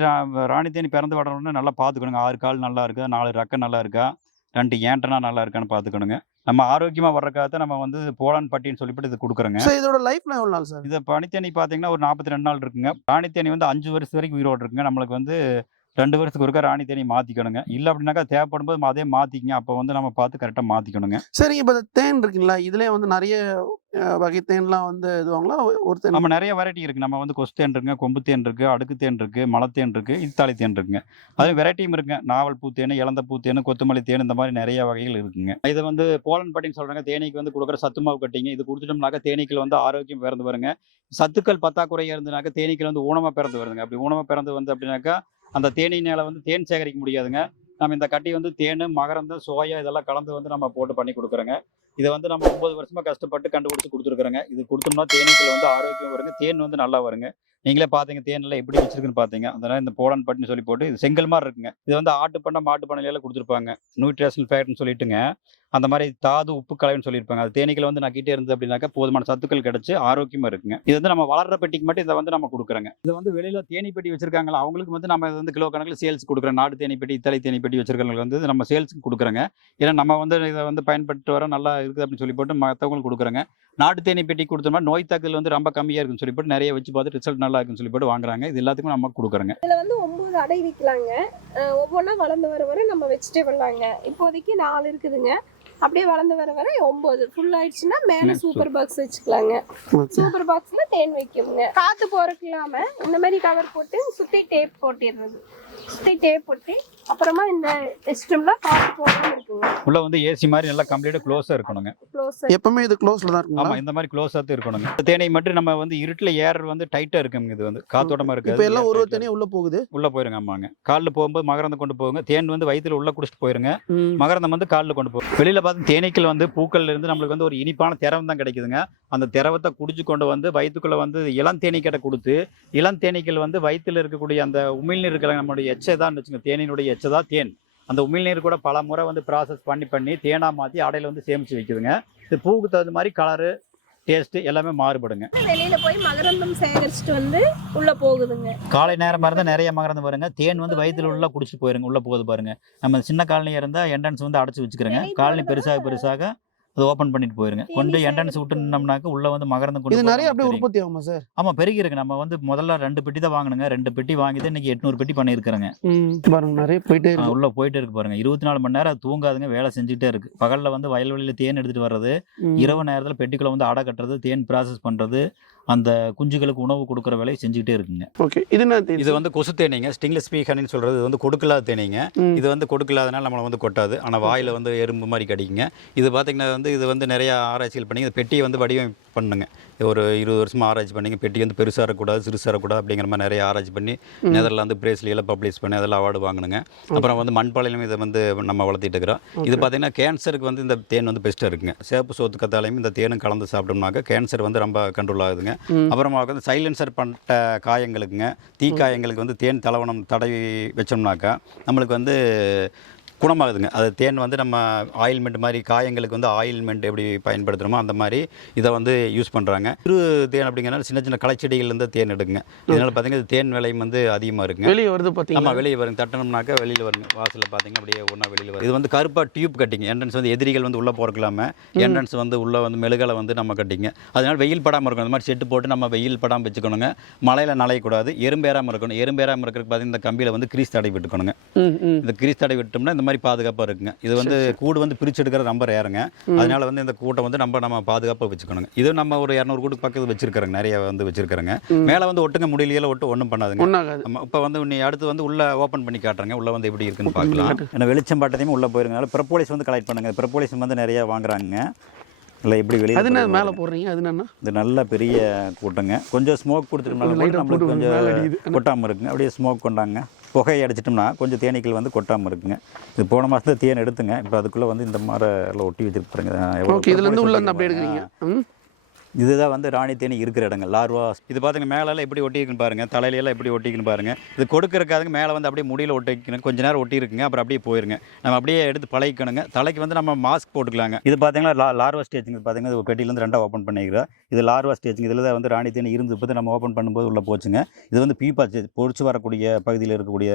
ராணி தேனி பிறந்து வளரணும்னு நல்லா பார்த்துக்கணுங்க. 6 கால் நல்லா இருக்கா, 4 ரெக்கை நல்லா இருக்கா, 2 ஏண்டனா நல்லா இருக்கான்னு பார்த்துக்கணுங்க. நம்ம ஆரோக்கியமா வர்றதுக்காக நம்ம வந்து போலான் பட்டின்னு சொல்லிட்டு இது கொடுக்குறோங்க. இதோட லைஃப் எவ்வளவு நாள் சார்? இது பனித்தேனி பார்த்தீங்கன்னா ஒரு 42 நாள் இருக்குங்க. ராணி தேனி வந்து 5 வருஷம் வரைக்கும் உயிரோடு இருக்குங்க. நம்மளுக்கு வந்து 2 வருஷத்துக்கு ஒருக்கா ராணி தேனி மாற்றிக்கணுங்க. இல்லை அப்படின்னாக்கா தேவைப்படும் போது அதே மாற்றிக்கிங்க. அப்போ வந்து நம்ம பார்த்து கரெக்டாக மாற்றிக்கணுங்க. சரி, இப்போ தேன் இருக்குங்களா, இதுலேயே வந்து நிறைய வகை தேன்லாம் வந்து இதுவாங்களா? ஒரு தேன் நம்ம நிறைய வெரைட்டி இருக்குது. நம்ம வந்து கொஸ்தேன் இருக்குங்க, கொம்பு தேன் இருக்குது, அடுக்கு தேன் இருக்குது, மலத்தேன் இருக்குது, இத்தாலி தேன் இருக்குங்க. அது வெரைட்டியும் இருக்குங்க. நாவல் பூத்தேன், இளந்த பூத்தேன், கொத்தமல்லி தேன், இந்த மாதிரி நிறைய வகைகள் இருக்குங்க. இது வந்து போலன் பட்டின்னு சொல்கிறாங்க. தேனீக்கு வந்து கொடுக்குற சத்து மாவு கட்டிங்க. இது கொடுத்துட்டோம்னாக்கா தேனீக்கள் வந்து ஆரோக்கியம் பிறந்து வருங்க. சத்துக்கள் பத்தாக்குறையாக இருந்ததுனாக்கா தேனீக்கள் வந்து ஊனமாக பிறந்து வருதுங்க. அப்படி ஊனமாக பிறந்து வந்து அப்படின்னாக்கா அந்த தேனியினால வந்து தேன் சேகரிக்க முடியாதுங்க. நம்ம இந்த கட்டி வந்து தேனு மகரந்தம் சோயா இதெல்லாம் கலந்து வந்து நம்ம போட்டு பண்ணி கொடுக்குறோங்க. இதை வந்து நம்ம 9 வருஷமா கஷ்டப்பட்டு கண்டுபிடிச்சு கொடுத்துருக்குறோங்க. இது கொடுத்தோம்னா தேனீக்கள் வந்து ஆரோக்கியம் வருங்க. தேன் வந்து நல்லா வருங்க. நீங்களே பாத்தீங்க தேன்ல எப்படி வச்சிருக்குன்னு பாத்தீங்க. அதனால இந்த போலான் பட்டுன்னு சொல்லி போட்டு இது செங்கல் மாதிரி இருக்குங்க. இது வந்து ஆட்டு பண்ணை மாட்டு பண்ணையில கொடுத்துருப்பாங்க. நியூட்ரிஷனல் ஃபேக்ட்னு சொல்லிட்டுங்க. அந்த மாதிரி தாது உப்பு கலவைன்னு சொல்லியிருப்பாங்க. அது தேனீக்களை வந்து நக்கிட்டே இருந்து அப்படின்னாக்கா போதுமான சத்துக்கள் கிடைச்சு ஆரோக்கியமா இருக்குங்க. இது வந்து நம்ம வளர்ற பெட்டிக்கு மட்டும் இதை வந்து நம்ம கொடுக்குறோங்க. இது வந்து வெளியில தேனி பெட்டி வச்சிருக்காங்களா அவங்களுக்கு வந்து நம்ம வந்து கிலோ கணக்கில் சேல்ஸ் கொடுக்குறோம். நாடு தேனி பெட்டி இத்தாலி தேனி பெட்டி வச்சிருக்கவங்களுக்கு வந்து நம்ம சேல்ஸுக்கு கொடுக்குறோங்க. ஏன்னா நம்ம வந்து இதை வந்து பயன்பட்டு வர நல்லா இருக்குது அப்படின்னு சொல்லி போட்டு மற்றவங்களுக்கு கொடுக்குறோங்க. நாட்டு தேனி பெட்டி கொடுத்தோம்னா நோய் தாக்குதல் வந்து ரொம்ப கம்மியா இருக்குன்னு சொல்லி போட்டு நிறைய வச்சு பார்த்து ரிசல்ட் நல்லா இருக்குன்னு சொல்லி போட்டு வாங்குறாங்க. இது எல்லாத்துக்கும் நம்ம கொடுக்குறோங்க. இதுல வந்து 9 அடை விற்கலாங்க. ஒவ்வொன்றா வளர்ந்து வர வர நம்ம வச்சுட்டே வரலாங்க. இப்போதைக்கு 4 இருக்குதுங்க. அப்படியே வளர்ந்து வர வர 9 ஃபுல் ஆயிடுச்சுன்னா மேல சூப்பர் பாக்ஸ் வச்சுக்கலாங்க. சூப்பர் பாக்ஸ்ல தேன் வைக்கணுங்க. காத்து போறதுக்கு இல்லாம இந்த மாதிரி கவர் போட்டு சுத்தி டேப் போட்டிடுறது. சுத்தி டேப் போட்டு அப்புறமா இந்த சிஸ்டம்ல காத்து போடாம இருக்குங்க. உள்ள வந்து ஏசி மாதிரி நல்லா கம்ப்ளீட்டா க்ளோஸா இருக்கணுங்க. எப்பவுமே இது க்ளோஸ்ல தான் இருக்கும். ஆமா, இந்த மாதிரி க்ளோஸா தான் இருக்கணுங்க. தேனை மட்டும் நம்ம வந்து இருட்டுல ஏர் வந்து டைட்டா இருக்குங்க. இது வந்து காத்தோட்டமா இருக்கு. இப்போ எல்லாம் ஒரு தேனே உள்ள போகுது. உள்ள போயிருங்க. ஆமாங்க. கால்ல போகும்போது மகரந்தம் கொண்டு போகுங்க. தேன் வந்து வயித்துல உள்ள குடிச்சிட்டு போயிருங்க. மகரந்தம் வந்து கால்ல கொண்டு போகும். வெளியில பார்த்து தேனீக்கள் வந்து பூக்கள்ல இருந்து நம்மளுக்கு வந்து ஒரு இனிப்பான திரவம் தான் கிடைக்குதுங்க. அந்த திரவத்தை குடிச்சு கொண்டு வந்து வயிற்றுக்குள்ள வந்து இளம் தேனீக்கிட்ட கொடுத்து இளம் தேனீக்கள் வந்து வயிற்றுல இருக்கக்கூடிய அந்த உமிழ்நீர் இருக்கிற நம்மளுடைய எச்சை தான் வச்சுங்க. தேனினுடைய எச்சை தான் தேன். அந்த உமிழ்நீர் கூட பல முறை வந்து ப்ராசஸ் பண்ணி தேனா மாற்றி அடையில வந்து சேமிச்சு வைக்குதுங்க. இது பூவுக்கு தகுந்த மாதிரி கலரு டேஸ்ட் எல்லாமே மாறுபடுங்க. வெளியில போய் மகரந்தம் சேகரிச்சுட்டு வந்து உள்ள போகுதுங்க. காலை நேரமா இருந்தா நிறைய மகரந்தம் வருங்க. தேன் வந்து வயிற்றுல உள்ள குடிச்சிட்டு போயிருங்க. உள்ள போகுது பாருங்க. நம்ம சின்ன காலனியா இருந்தா என்ட்ரன்ஸ் வந்து அடைச்சு வச்சுக்கிறோங்க. காலனி பெருசாக அது ஓப்பன் பண்ணிட்டு போயிருங்க. கொண்டு என்ட்ரன்ஸ் விட்டு நின்னோம்னாக்க உள்ள வந்து மகரந்தம் கொண்டு இது நிறைய அப்படியே உற்பத்தி ஆகுமா சார்? ஆமா, பெருகி இருக்கு. நம்ம வந்து முதல்ல 2 பெட்டி தான் வாங்கணுங்க. 2 பெட்டி வாங்கிட்டு இன்னைக்கு 800 பெட்டி பண்ணியிருக்கிறேங்க. பாருங்க நிறைய போயிட்டே இருக்கு. உள்ள போயிட்டே இருக்கு பாருங்க. 24 மணி நேரம் அது தூங்காதுங்க. வேலை செஞ்சுட்டே இருக்கு. பகல்ல வந்து வயல்வெளியில தேன் எடுத்துட்டு வர்றது, இரவு நேரத்துல பெட்டிக்குள்ள வந்து அடை கட்டுறது, தேன் ப்ராசஸ் பண்றது, அந்த குஞ்சுகளுக்கு உணவு கொடுக்குற வேலையை செஞ்சுக்கிட்டே இருக்குங்க. ஓகே, இது வந்து கொசு தேனீங்க. ஸ்டிங்லெஸ் பீ ஹனின்னு சொல்றது. இது வந்து கொடுக்கலாத தேனீங்க. இது வந்து கொடுக்கலாதனால நம்மளை வந்து கொட்டாது. ஆனால் வாயில வந்து எறும்பு மாதிரி கடிக்குங்க. இது பார்த்தீங்கன்னா வந்து இது வந்து நிறைய ஆராய்ச்சிகள் பண்ணி இந்த பெட்டியை வந்து வடிவமைப்பு பண்ணுங்க. ஒரு 20 வருஷமா ஆராய்ச்சி பண்ணிங்க. பெட்டி வந்து பெருசாக இருக்கக்கூடாது, சிறுசாக இருக்கக்கூடாது அப்படிங்கிற மாதிரி நிறைய ஆராய்ச்சி பண்ணி நெதர்லாந்து பிரேசிலியெல்லாம் பப்ளிஷ் பண்ணி அதெல்லாம் அவார்டு வாங்கினுங்க. அப்புறம் வந்து மண்பாலையிலும் இதை வந்து நம்ம வளர்த்திட்டு இருக்கிறோம். இது பார்த்தீங்கன்னா கேன்சருக்கு வந்து இந்த தேன் வந்து பெஸ்ட்டாக இருக்குங்க. சேப்பு சோத்து கத்தாலையும் இந்த தேனும் கலந்து சாப்பிட்டோம்னாக்க கேன்சர் வந்து ரொம்ப கண்ட்ரோல் ஆகுதுங்க. அப்புறமா வந்து சைலன்சர் பண்ணிட்ட காயங்களுக்குங்க, தீக்காயங்களுக்கு வந்து தேன் தலவனம் தடவி வச்சோம்னாக்கா நம்மளுக்கு வந்து குணமாகுதுங்க. அது தேன் வந்து நம்ம ஆயில்மெண்ட் மாதிரி காயங்களுக்கு வந்து ஆயில்மெண்ட் எப்படி பயன்படுத்துகிறோமோ அந்த மாதிரி இதை வந்து யூஸ் பண்ணுறாங்க. சிறு தேன் அப்படிங்கிறனால சின்ன சின்ன களைச்செடிகள்லேருந்து தேன் எடுக்குங்க. இதனால் பார்த்தீங்கன்னா தேன் விலையும் வந்து அதிகமாக இருக்குங்க. வெளியே வருது பார்த்தீங்கன்னா. ஆமாம், வெளியே வருங்க. தட்டணும்னாக்கா வெளியில் வருங்க. வாசலில் பார்த்தீங்கன்னா அப்படியே ஒன்றா வெளியில் வரும். இது வந்து கருப்பாக டியூப் கட்டிங்க. என்ட்ரன்ஸ் வந்து எதிரிகள் வந்து உள்ளே போறக்கலாம என்ட்ரன்ஸ் வந்து உள்ளே வந்து மெழுகலை வந்து நம்ம கட்டிங்க. அதனால் வெயில் படாமல் இருக்கும். அந்த மாதிரி செட்டு போட்டு நம்ம வெயில் படாமல் வச்சுக்கணுங்க. மழையில் நனையக்கூடாது. எறும்பேறாமல் இருக்கணும். எறும்பேறாமல் இருக்கிறதுக்கு பார்த்தீங்கன்னா இந்த கம்பியில் வந்து கிரீஸ் தடை விட்டுக்கணுங்க. இந்த கிரீஸ் தடை விட்டோம்னா இந்த மாதிரி பாதுகாப்பாக இருக்குங்க. இது வந்து கூடு வந்து பிரிச்சு எடுக்கிறது ரொம்ப ரேருங்க. அதனால வந்து இந்த கூட்டை வந்து நம்ம பாதுகாப்பாக வச்சுக்கணுங்க. இது நம்ம ஒரு 200 கூட்டுக்கு பக்கத்து வச்சிருக்கிறோங்க. நிறைய வந்து வச்சிருக்கிறோங்க. மேலே வந்து ஒட்டுங்க முடியலையில ஒட்டு ஒன்றும் பண்ணாதுங்க. இப்போ வந்து நீ அடுத்து வந்து உள்ள ஓப்பன் பண்ணி காட்டுறேங்க. உள்ள வந்து எப்படி இருக்குன்னு பார்க்கலாம். ஏன்னா வெளிச்சம் பாட்டத்தையும் உள்ள போயிருங்கனால ப்ரப்போலிஸ் வந்து கலெக்ட் பண்ணுங்க. ப்ரப்போலிஸ் வந்து நிறைய வாங்குறாங்க. இல்லை எப்படி வெளியே அது மேலே போடுறீங்க? அது என்ன? இது நல்ல பெரிய கூட்டங்க. கொஞ்சம் ஸ்மோக் கொடுத்துட்டோம்னால நம்மளுக்கு கொஞ்சம் கொட்டாமல் இருக்குங்க. அப்படியே ஸ்மோக் கொண்டாங்க. புகையை அடிச்சிட்டோம்னா கொஞ்சம் தேனீக்கள் வந்து கொட்டாமல் இருக்குங்க. இது போன மாதத்துல தேன் எடுத்துங்க. இப்போ அதுக்குள்ளே வந்து இந்த மாதிரி எல்லாம் ஒட்டி வச்சிருப்பாருங்க. இதுலேருந்து உள்ள அப்படி எடுக்கிறீங்க. இதுதான் வந்து ராணி தேனி இருக்கிற இடங்கள். லார்வா. இது பார்த்தீங்கன்னா மேலெல்லாம் எப்படி ஒட்டிக்குன்னு பாருங்கள். தலையிலெல்லாம் எப்படி ஒட்டிக்குன்னு பாருங்கள். இது கொடுக்கறக்காதுங்க. மேலே வந்து அப்படியே முடியில் ஒட்டிக்கணும். கொஞ்சம் நேரம் ஒட்டி இருக்குங்க. அப்புறம் அப்படியே போயிருங்க. நம்ம அப்படியே எடுத்து பழகிக்கணுங்க. தலைக்கு வந்து நம்ம மாஸ்க் போட்டுக்கலாங்க. இது பார்த்தீங்கன்னா லார்வா ஸ்டேஜிங். பார்த்தீங்கன்னா இது பெட்டியிலேருந்து 2 ஓப்பன் பண்ணிக்கிறோம். இது லார்வா ஸ்டேஜிங். இதில் தான் வந்து ராணி தேனி இருந்து இப்போ நம்ம ஓப்பன் பண்ணும்போது உள்ளே போச்சுங்க. இது வந்து பீப்பா பொறிச்சு வரக்கூடிய பகுதியில் இருக்கக்கூடிய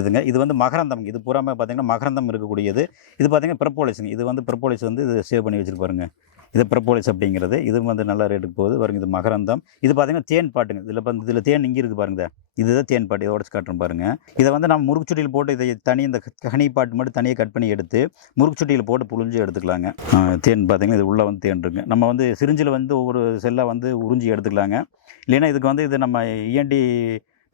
இதுங்க. இது வந்து மகரந்தம். இது பூராமே பார்த்தீங்கன்னா மகரந்தம் இருக்கக்கூடியது. இது பார்த்தீங்கன்னா ப்ரப்போலிஸுங்க. இது வந்து ப்ரப்போலிஸ் வந்து இது சேவ் பண்ணி வச்சுருப்பாருங்க. இது ப்ரப்போலிஸ் அப்படிங்கிறது. இது வந்து நல்ல ரேட்டுக்கு போகுது பாருங்க. இது மகரந்தம். இது பார்த்தீங்கன்னா தேன் பாட்டுங்க. இதில் தேன் இங்கே இருக்குது பாருங்க. இதுதான் தேன் பாட்டு. இதை உடச்சு காட்டுறோம் பாருங்க. இதை வந்து நம்ம முறுக்குச்சுட்டியில் போட்டு இதை தனி இந்த ஹனி பாட்டு மட்டும் தனியாக கட் பண்ணி எடுத்து முறுக்குச்சுட்டியில் போட்டு புழிஞ்சு எடுத்துக்கலாங்க. தேன் பார்த்தீங்கன்னா இது உள்ளே வந்து தேன் இருக்குங்க. நம்ம வந்து சிரிஞ்சில் வந்து ஒவ்வொரு செல்லை வந்து உறிஞ்சி எடுத்துக்கலாங்க. இல்லைன்னா இதுக்கு வந்து இது நம்ம இஎன்டி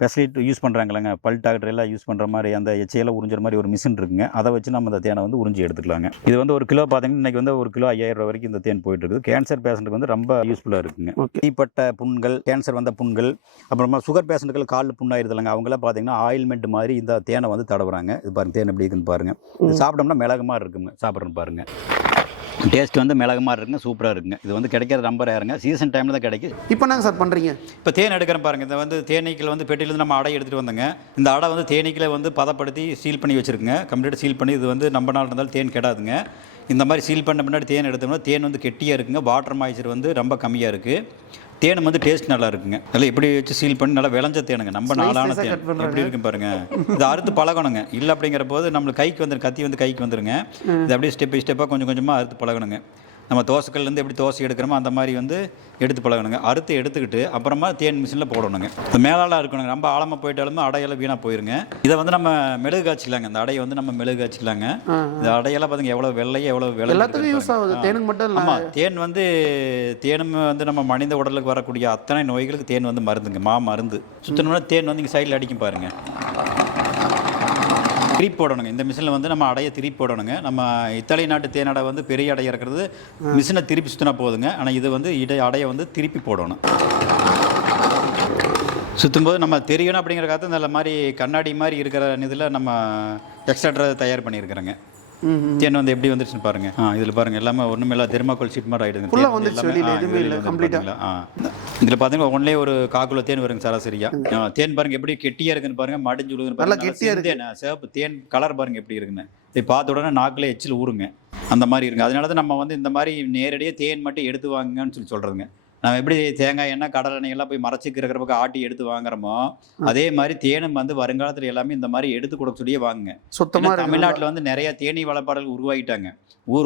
ஃபெசிலிட்டி யூஸ் பண்ணுறாங்களேங்க. பல் டாக்டர் எல்லாம் யூஸ் பண்ணுற மாதிரி அந்த எச்சையெல்லாம் உறிஞ்சிற மாதிரி ஒரு மிஷின் இருக்குங்க. அதை வச்சு நம்ம அந்த தேனை வந்து உறிஞ்சி எடுத்துக்கலாங்க. இது வந்து ஒரு கிலோ பார்த்தீங்கன்னா இன்றைக்கி வந்து ஒரு கிலோ 5000 ரூபா வரைக்கும் இந்த தேன் போயிட்டு இருக்குது. கேன்சர் பேஷண்ட்டுக்கு வந்து ரொம்ப யூஸ்ஃபுல்லாக இருக்குங்க. தீப்பட்ட புண்கள், கேன்சர் வந்த புண்கள், அப்புறமா சுகர் பேஷண்ட்டுகள் காலில் புண்ணாயிருதில்லைங்க. அவங்களாம் பார்த்தீங்கன்னா ஆயில்மெண்ட் மாதிரி இந்த தேனை வந்து தடவுறாங்க. இது பாருங்க தேன் எப்படி இருக்குன்னு பாருங்கள். இது சாப்பிட்டோம்னா மிளகு மாதிரி இருக்குங்க. சாப்பிட்றேன்னு பாருங்கள். டேஸ்ட் வந்து மிளகு மாதிரி இருக்குங்க, சூப்பராக இருக்குங்க. இது வந்து கிடைக்கிறது ரொம்ப ரேருங்க, சீசன் டைமில் தான் கிடைக்கும். இப்போ நாங்கள் சார் பண்ணுறீங்க? இப்போ தேன் எடுக்கிறேன் பாருங்கள். இந்த வந்து தேனீக்கள் வந்து பெட்டியிலேருந்து நம்ம அடை எடுத்துகிட்டு வந்தோங்க. இந்த அடை வந்து தேனீக்களை வந்து பதப்படுத்தி சீல் பண்ணி வச்சுருக்குங்க, கம்ப்ளீட்டாக சீல் பண்ணி. இது வந்து நம்ம நாள் இருந்தாலும் தேன் கெடாதுங்க. இந்த மாதிரி சீல் பண்ண முன்னாடி தேன் எடுத்தோம்னா தேன் வந்து கெட்டியாக இருக்குங்க, வாட்டர் மாய்ச்சர் வந்து ரொம்ப கம்மியாக இருக்குது. தேன் வந்து டேஸ்ட் நல்லா இருக்குங்க. அதில் இப்படி வச்சு சீல் பண்ணி நல்லா விளைஞ்ச தேனுங்க, நம்ம நாளான தேன் எப்படி இருக்கும் பாருங்கள். இது அறுத்து பழகணுங்க. இல்லை அப்படிங்கிற போது நம்மளுக்கு கைக்கு வந்துடும், கத்தி வந்து கைக்கு வந்துருங்க. இது அப்படியே ஸ்டெப் பை ஸ்டெப்பாக கொஞ்சம் கொஞ்சமாக அறுத்து பழகணுங்க. நம்ம தோசைக்கல்லேருந்து எப்படி தோசை எடுக்கிறோமோ அந்த மாதிரி வந்து எடுத்து பழகணுங்க. அறுத்து எடுத்துக்கிட்டு அப்புறமா தேன் மிஷினில் போடணுங்க. இந்த மேலாலாம் இருக்கணுங்க, ரொம்ப ஆழமாக போயிட்டாலுமே அடையெல்லாம் வீணாக போயிருங்க. இதை வந்து நம்ம மெழுகு காய்ச்சிக்கலாங்க. இந்த அடையை வந்து நம்ம மெழுகு காய்ச்சிக்கலாங்க. இந்த அடையெல்லாம் பார்த்துங்க எவ்வளோ வெள்ளையாக எவ்வளோ வெள்ளை. எல்லாத்துக்கும் யூஸ் ஆகுது, தேனுக்கு மட்டும் இல்லை. ஆமாம், தேன் வந்து தேனும் வந்து நம்ம மனித உடலுக்கு வரக்கூடிய அத்தனை நோய்களுக்கு தேன் வந்து மருந்துங்க, மருந்து. சுத்தணும்னா தேன் வந்து இங்கே சைடில் அடிக்கும் பாருங்கள். திருப்பி போடணுங்க. இந்த மிஷினில் வந்து நம்ம அடையை திருப்பி போடணுங்க. நம்ம இத்தாலி நாட்டு தேனடை வந்து பெரிய அடை இறக்குறது மிஷினை திருப்பி சுற்றினா போதுங்க. ஆனால் இது வந்து அடையை வந்து திருப்பி போடணும். சுற்றும்போது நம்ம தெரியணும் அப்படிங்கிறக்காக இந்த மாதிரி கண்ணாடி மாதிரி இருக்கிற இதில் நம்ம எக்ஸ்ட்ரா தயார் பண்ணியிருக்கிறோங்க. தேன் வந்து எப்படி வந்துருச்சுன்னு பாருங்க. இதில் பாருங்க, எல்லாமே ஒன்றுமே இல்லை, தெர்மாக்கோல் ஷீட் மாதிரி ஆகிடுங்க. இதில் பார்த்தீங்கன்னா ஒன்லே ஒரு 1/4 கிலோ தேன் வருங்க சராசரியா. தேன் பாருங்க எப்படி கெட்டியாக இருக்குன்னு பாருங்க, மடிஞ்சு விழுகுன்னு. சிவப்பு தேன் கலர் பாருங்க எப்படி இருக்குன்னு. இதை பார்த்த உடனே நாக்கில் எச்சில் ஊறுங்க, அந்த மாதிரி இருக்குங்க. அதனால தான் நம்ம வந்து இந்த மாதிரி நேரடியாக தேன் மட்டும் எடுத்து வாங்குங்கன்னு சொல்கிறதுங்க. நம்ம எப்படி தேங்காய் எண்ணெய் கடலை எண்ணெய் எல்லாம் போய் மறைச்சிக்கிற பக்கம் ஆட்டி எடுத்து வாங்குறோமோ அதே மாதிரி தேனும் வந்து வருங்காலத்தில் எல்லாமே இந்த மாதிரி எடுத்து கொடுக்க சொல்லியே வாங்குங்க. சுத்தமாக தமிழ்நாட்டில் வந்து நிறைய தேனீ வளர்ப்பாளர்கள் உருவாகிட்டாங்க.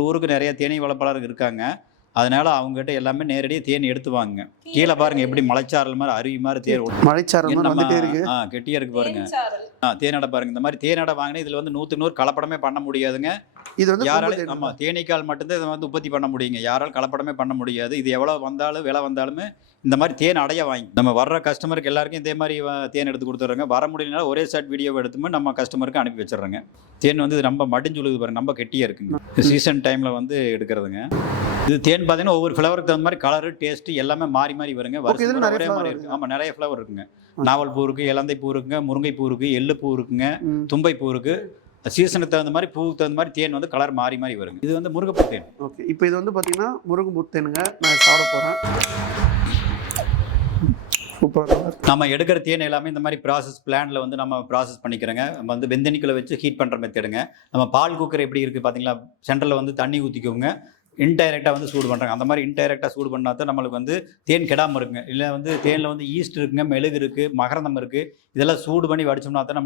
ஊருக்கு நிறைய தேனீ வளர்ப்பாளர்கள் இருக்காங்க. அதனால அவங்ககிட்ட எல்லாமே நேரடியாக தேன் எடுத்து வாங்குங்க. கீழே பாருங்க எப்படி மலைச்சாரல் மாதிரி அருவி மாதிரி தேர் கெட்டியா இருக்கு பாருங்க. தேனடை பாருங்க. இந்த மாதிரி தேனடை வாங்கினா இதுல வந்து 100க்கு 100 கலப்படமே பண்ண முடியாதுங்க. இது வந்து யாராலும் ஆமா தேனீக்கால் மட்டும்தான் இதை வந்து உற்பத்தி பண்ண முடியுங்க. யாராலும் கலப்படமே பண்ண முடியாது. இது எவ்வளவு வந்தாலும் விலை வந்தாலுமே இந்த மாதிரி தேன் அடைய வாங்கி நம்ம வர்ற கஸ்டமருக்கு எல்லாருக்கும் இதே மாதிரி தேன் எடுத்து கொடுத்துட்றாங்க. வர முடியலனால ஒரே ஷார்ட் வீடியோ எடுத்துமே நம்ம கஸ்டமருக்கு அனுப்பி வச்சிடறாங்க. தேன் வந்து ரொம்ப மடிஞ்சுழுது பாருங்க, ரொம்ப கெட்டியா இருக்குங்க. சீசன் டைம்ல வந்து எடுக்கிறதுங்க. இது தேன் பார்த்தீங்கன்னா ஒவ்வொரு ஃப்ளவருக்கு தகுந்த மாதிரி கலரு டேஸ்ட் எல்லாமே மாறி மாறி வருங்க. ஒரே மாதிரி இருக்கு. ஆமாம், நிறைய ஃப்ளவர் இருக்குங்க. நாவல் பூ இருக்கு, இலந்தை பூ இருக்குங்க, முருங்கை பூ இருக்கு, எள்ளு பூ இருக்குங்க, தும்பை பூ இருக்கு. சீசனுக்கு தகுந்த மாதிரி பூவுக்கு தகுந்த மாதிரி தேன் வந்து கலர் மாறி மாறி வருங்க. இது வந்து முருங்கைப்பூ தேன். ஓகே, இப்போ இது வந்து பார்த்தீங்கன்னா முருங்கைப்பூ தேனுங்க. நான் சாப்பிட போகிறேன். நம்ம எடுக்கிற தேன் எல்லாமே இந்த மாதிரி ப்ராசஸ் பிளான்ல வந்து நம்ம ப்ராசஸ் பண்ணிக்கிறோங்க. நம்ம வந்து வெந்தனிக்குள்ள வச்சு ஹீட் பண்ணுற மெத்தடுங்க. நம்ம பால் குக்கர் எப்படி இருக்குது பார்த்தீங்களா, சென்டரில் வந்து தண்ணி ஊற்றிக்கோங்க, இன்டைரக்டாக வந்து சூடு பண்ணுறாங்க. அந்த மாதிரி இன்டைரக்டாக சூடு பண்ணால் தான் நம்மளுக்கு வந்து தேன் கெடாமல் இருக்குங்க. இல்லை வந்து தேனில் வந்து ஈஸ்ட் இருக்குங்க, மெழுகு இருக்குது, மகரந்தம் இருக்குது. இதெல்லாம் சூடு பண்ணி வடிச்சோம்னா தான்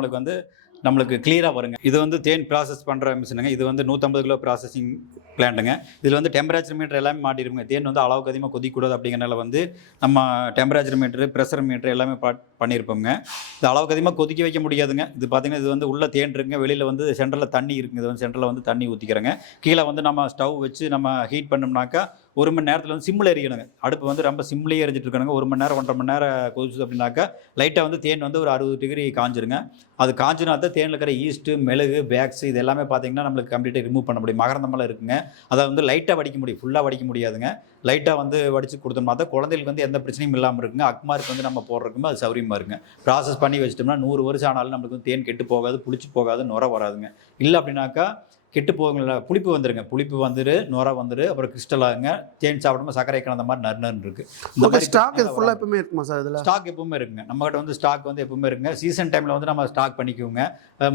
நம்மளுக்கு கிளியராக வருங்க. இது வந்து தேன் ப்ராசஸ் பண்ணுற மிஷினுங்க. இது வந்து 150 கிலோ ப்ராசஸிங் பிளான்ட்டுங்க. இதில் வந்து டெம்பரேச்சர் மீட்டர் எல்லாமே மாட்டிருக்குங்க. தேன் வந்து அளவுக்கு அதிகமாக கொதிக்கூடாது அப்படிங்கிறனால வந்து நம்ம டெம்பரேச்சர் மீட்ரு, ப்ரெஷர் மீட்ரு எல்லாமே பண்ணியிருப்போங்க. இது அளவுக்கு அதிகமாக கொதிக்க வைக்க முடியாதுங்க. இது பார்த்திங்கன்னா இது வந்து உள்ள தேன் இருக்குங்க, வெளியில் வந்து சென்டரில் தண்ணி இருக்குங்க. இது வந்து சென்டரில் வந்து தண்ணி ஊற்றிக்கிறேங்க. கீழே வந்து நம்ம ஸ்டவ் வச்சு நம்ம ஹீட் பண்ணோம்னாக்கா 1 மணி நேரத்தில் வந்து சிம்மில் எரியணுங்க. அடுப்பு வந்து ரொம்ப சிம்லேயே எரிஞ்சிட்டு இருக்கணுங்க. 1 மணி நேரம் 1.5 மணி நேரம் கொதிச்சுது அப்படின்னாக்கா லைட்டாக வந்து தேன் வந்து ஒரு 60 டிகிரி காஞ்சிருங்க. அது காஞ்சினா தான் தேனில் இருக்கிற ஈஸ்ட்டு, மெழுகு, பேக்ஸ் இது எல்லாமே பார்த்தீங்கன்னா நம்மளுக்கு கம்ப்ளீட்டாக ரிமூவ் பண்ண முடியும். மகரந்தமெல்லாம் இருக்குங்க. அதை வந்து லைட்டாக வடிக்க முடியும், ஃபுல்லாக வடிக்க முடியாதுங்க. லைட்டாக வந்து வடித்து கொடுத்தோம்னா தான் குழந்தைகளுக்கு வந்து எந்த பிரச்சனையும் இல்லாமல் இருக்குங்க. அக்மாருக்கு வந்து நம்ம போடுறதுக்குமே அது சௌரியமாக இருக்குங்க. ப்ராசஸ் பண்ணி வச்சிட்டோம்னா 100 வருஷம் ஆனாலும் நம்மளுக்கு வந்து தேன் கெட்டு போகாது, புளிச்சு போகாது, நுர வராதுங்க. இல்லை அப்படின்னாக்கா கெட்டு போகுங்களா, புளிப்பு வந்துருங்க. புளிப்பு வந்துரு, நுர வந்துரு, அப்புறம் கிறிஸ்டல் ஆகுங்க. தேன் சாப்பிடும்போது சர்க்கரை கலந்த மாதிரி நறுநறு இருக்கு. இந்த மாதிரி ஸ்டாக் ஃபுல்லாக எப்பவுமே இருக்குமா சார்? இதில் ஸ்டாக் எப்பவுமே இருக்குங்க. நம்மகிட்ட வந்து ஸ்டாக் வந்து எப்பவுமே இருக்குங்க. சீசன் டைமில் வந்து நம்ம ஸ்டாக் பண்ணிக்குவோங்க.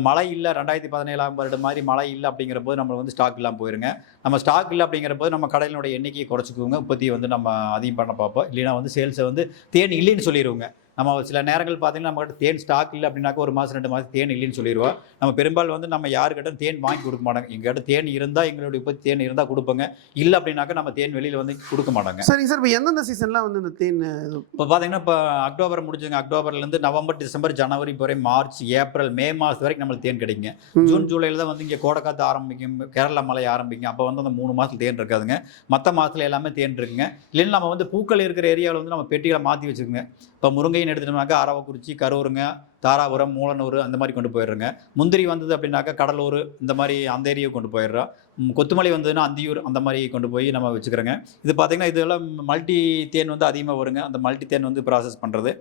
மழை இல்லை, 2017ஆம் வருடம் மாதிரி மழை இல்லை அப்படிங்கிற போது நம்ம வந்து ஸ்டாக் இல்லாமல் போயிருங்க. நம்ம ஸ்டாக் இல்லை அப்படிங்கிற போது நம்ம கடையினுடைய எண்ணிக்கையை குறைச்சிக்குவோங்க. உற்பத்தியை வந்து நம்ம அதிகம் பண்ண பார்ப்போம். இல்லைன்னா வந்து சேல்ஸை வந்து தேன் இல்லைன்னு சொல்லிடுவோங்க. நம்ம சில நேரங்கள் பார்த்தீங்கன்னா நம்மகிட்ட தேன் ஸ்டாக் இல்லை அப்படின்னாக்கா 1 மாதம் 2 மாதம் தேன் இல்லைன்னு சொல்லிடுவோம். நம்ம பெரும்பாலும் வந்து நம்ம யாருக்கிட்ட தேன் வாங்கி கொடுக்க மாட்டாங்க. எங்கள்கிட்ட தேன் இருந்தால் எங்களுடைய உற்பத்தி தேன் இருந்தால் கொடுப்போங்க. இல்லை அப்படின்னாக்கா நம்ம தேன் வெளியில் வந்து கொடுக்க மாட்டாங்க. சரி சார், இப்போ எந்தெந்த சீசன்லாம் வந்து இந்த தேன் இப்போ பார்த்தீங்கன்னா இப்போ அக்டோபர் முடிஞ்சுங்க. அக்டோபர்லேருந்து நவம்பர், டிசம்பர், ஜனவரி வரை, மார்ச், ஏப்ரல், மே மாதம் வரைக்கும் நம்மளுக்கு தேன் கிடைக்குங்க. ஜூன், ஜூலையில் தான் வந்து இங்கே கோடைக்காத்து ஆரம்பிக்கும், கேரளா மலை ஆரம்பிக்கும். அப்போ வந்து அந்த 3 மாதத்தில் தேன் இருக்காதுங்க. மற்ற மாதத்தில் எல்லாமே தேன் இருக்குங்க. இல்லைன்னா நம்ம வந்து பூக்கள் இருக்கிற ஏரியாவில் வந்து நம்ம பெட்டிகளை மாற்றி வச்சுக்கோங்க. இப்போ முருங்கை தேன் எடுத்துட்டோம்னாக்கா அரவக்குறிச்சி, கரூருங்க, தாராபுரம், மூலனூர் அந்த மாதிரி கொண்டு போயிடுறோங்க. முந்திரி வந்தது அப்படின்னாக்கா கடலூர் இந்த மாதிரி அந்த ஏரியாவுக்கு கொண்டு போயிடுறோம். கொத்துமல்லி வந்ததுன்னா அந்தியூர் அந்த மாதிரி கொண்டு போய் நம்ம வச்சுக்கிறோங்க. இது பார்த்திங்கன்னா இதெல்லாம் மல்டி தேன் வந்து அதிகமாக வருங்க. அந்த மல்டி தேன் வந்து ப்ராசஸ் பண்ணுறது.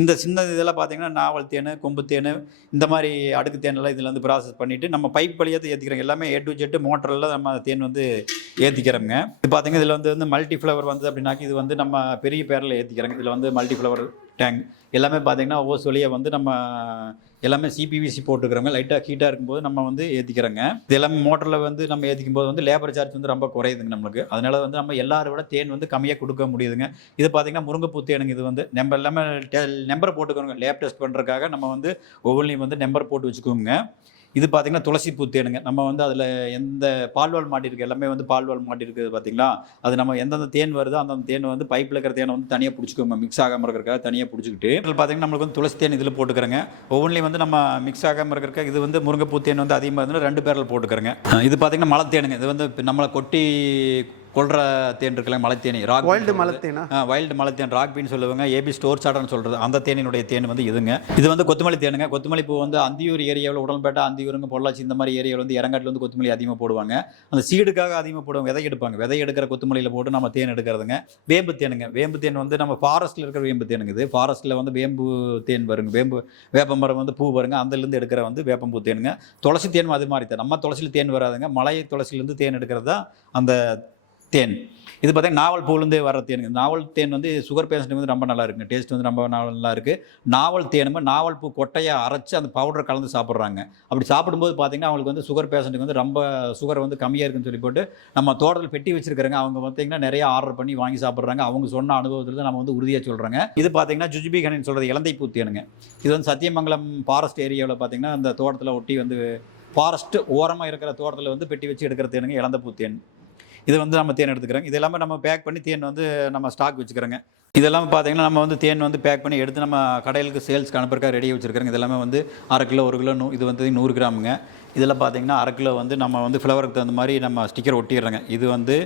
இந்த சின்ன இதெல்லாம் பார்த்திங்கன்னா நாவல் தேன், கொம்பு தேன் இந்த மாதிரி அடுக்கு தேனெல்லாம் இதில் வந்து ப்ராசஸ் பண்ணிவிட்டு நம்ம பைப் வழியாக ஏற்றிக்கிறோங்க. எல்லாமே A to Z மோட்டரில் நம்ம தேன் வந்து ஏற்றிக்கிறோங்க. இது பார்த்திங்கன்னா இதில் வந்து மல்டி ஃப்ளவர் வந்தது அப்படின்னாக்கி இது வந்து நம்ம பெரிய பேரில் ஏற்றிக்கிறோங்க. இதில் வந்து மல்டி ஃப்ளவர் டேங்க் எல்லாமே பார்த்திங்கன்னா ஓஸ் வழியாக வந்து நம்ம எல்லாமே CPVC போட்டுக்கிறோங்க. லைட்டாக ஹீட்டாக இருக்கும்போது நம்ம வந்து ஏற்றிக்கிறோங்க. இது எல்லாமே மோட்டரில் வந்து நம்ம ஏற்றிக்கும் போது வந்து லேபர் சார்ஜ் வந்து ரொம்ப குறையுதுங்க நம்மளுக்கு. அதனால வந்து நம்ம எல்லாரை விட தேன் வந்து கம்மியாக கொடுக்க முடியுதுங்க. இது பார்த்திங்கன்னா முருங்கைப்பூ தேனுங்க. இது வந்து நம்ம எல்லாமே நம்பர் போட்டுக்கோங்க. லேப் டெஸ்ட் பண்ணுறதுக்காக நம்ம வந்து ஒவ்வொன்றையும் வந்து நம்பர் போட்டு வச்சுக்கோங்க. இது பார்த்திங்கன்னா துளசி பூ தேனுங்க. நம்ம வந்து அதில் எந்த பால்வால் மாட்டிருக்கு எல்லாமே வந்து பால்வால் மாட்டிருக்குது பார்த்திங்களா, அது நம்ம எந்தெந்த தேன் வருதோ அந்தந்த தேன் வந்து பைப்பில் இருக்கிற தேனை வந்து தனியாக பிடிச்சிக்கோங்க. மிக்ஸ் ஆகாமல் இருக்கிறக்காக தனியாக பிடிச்சிக்கிட்டு பார்த்திங்கன்னா நம்மளுக்கு வந்து துளசி தேன் இதில் போட்டுக்கிறோங்க. ஒவ்வொன்றிலையும் வந்து நம்ம மிக்ஸ் ஆகாமல் இருக்கிறக்காக இது வந்து முருங்கைப்பூ தேன் வந்து அதிகமாக இருந்தால் 2 பேரில் போட்டுக்கிறோங்க. இது பார்த்திங்கன்னா மலை தேனுங்க. இது வந்து நம்மளை கொட்டி கொள்ற தேன் இருக்குல்ல, மலைத்தேனி, வைல்டு மலைத்தேனா, வைல்டு மலைத்தேன், ராக் பீன் சொல்லுவாங்க, ஏபி ஸ்டோர் சாட்டர்னு சொல்கிறது. அந்த தேனினுடைய தேன் வந்து இதுங்க. இது வந்து கொத்துமல்லி தேனுங்க. கொத்துமல்லி பூ வந்து அந்தியூர் ஏரியாவில், உடன்பேட்டை, அந்தியூருங்க, பொள்ளாச்சி இந்த மாதிரி ஏரியாவில் வந்து இறங்காட்டில் வந்து கொத்துமல்லி அதிகமாக போடுவாங்க. அந்த சீடுக்காக அதிகமாக போடுவாங்க. விதை எடுப்பாங்க. விதை எடுக்கிற கொத்துமல்லியில் போட்டு நம்ம தேன் எடுக்கிறதுங்க. வேம்பு தேனுங்க. வேம்பு தேன் வந்து நம்ம ஃபாரஸ்ட்டில் இருக்கிற வேம்பு தேனுங்க. இது ஃபாரஸ்ட்டில் வந்து வேம்பு தேன் வருங்க. வேப்பமரம் வந்து பூ வருங்க. அதுலேருந்து எடுக்கிற வந்து வேப்பம்பூ தேனுங்க. துளசி தேனும் அது மாதிரி தான். நம்ம துளசியில் தேன் வராதுங்க. மலை துளசிலேருந்து தேன் எடுக்கிறது தான் அந்த தேன். இது பார்த்தீங்கன்னா நாவல் பூலேருந்து வர தேனுங்க. நாவல் தேன் வந்து சுகர் பேஷண்ட்டுக்கு வந்து ரொம்ப நல்லா இருக்குங்க. டேஸ்ட் வந்து ரொம்ப நல்லா இருக்குது. நாவல் தேனுமே நாவல் பூ கொட்டையை அரைச்சி அந்த பவுடரை கலந்து சாப்பிட்றாங்க. அப்படி சாப்பிடும்போது பார்த்திங்கன்னா அவங்களுக்கு வந்து சுகர் பேஷண்ட்டுக்கு வந்து ரொம்ப சுகர் வந்து கம்மியாக இருக்குன்னு சொல்லி போட்டு நம்ம தோட்டத்தில் பெட்டி வச்சிருக்கிறோங்க. அவங்க பார்த்திங்கன்னா நிறைய ஆர்டர் பண்ணி வாங்கி சாப்பிட்றாங்க. அவங்க சொன்ன அனுபவத்தில் தான் நம்ம வந்து உறுதியாக சொல்கிறாங்க. இது பார்த்திங்கன்னா ஜுஜுபி கனின்னு சொல்கிறது இலந்தை பூ தேனுங்க. இது வந்து சத்தியமங்கலம் ஃபாரஸ்ட் ஏரியாவில் பார்த்திங்கன்னா அந்த தோட்டத்தில் ஒட்டி வந்து ஃபாரஸ்ட் ஓரமாக இருக்கிற தோட்டத்தில் வந்து பெட்டி வச்சு எடுக்கிற தேனுங்க இலந்தை பூ தேன். இது வந்து நம்ம தேன் எடுத்துக்கிறோங்க. இது எல்லாமே நம்ம பேக் பண்ணி தேன் வந்து நம்ம ஸ்டாக் வச்சுக்கிறோங்க. இதெல்லாம் பார்த்தீங்கன்னா நம்ம வந்து தேன் வந்து பேக் பண்ணி எடுத்து நம்ம கடைகளுக்கு சேல்ஸ்க்கு அனுப்புறதுக்காக ரெடியாக வச்சுருக்கிறோங்க. இதெல்லாமே வந்து 1/2 கிலோ 1 கிலோ இது வந்து 100 கிராமுங்க. இதெல்லாம் பார்த்தீங்கன்னா 1/2 கிலோ வந்து நம்ம வந்து ஃப்ளவருக்கு தகுந்த மாதிரி நம்ம ஸ்டிக்கர் ஒட்டிடுறோங்க. இது வந்து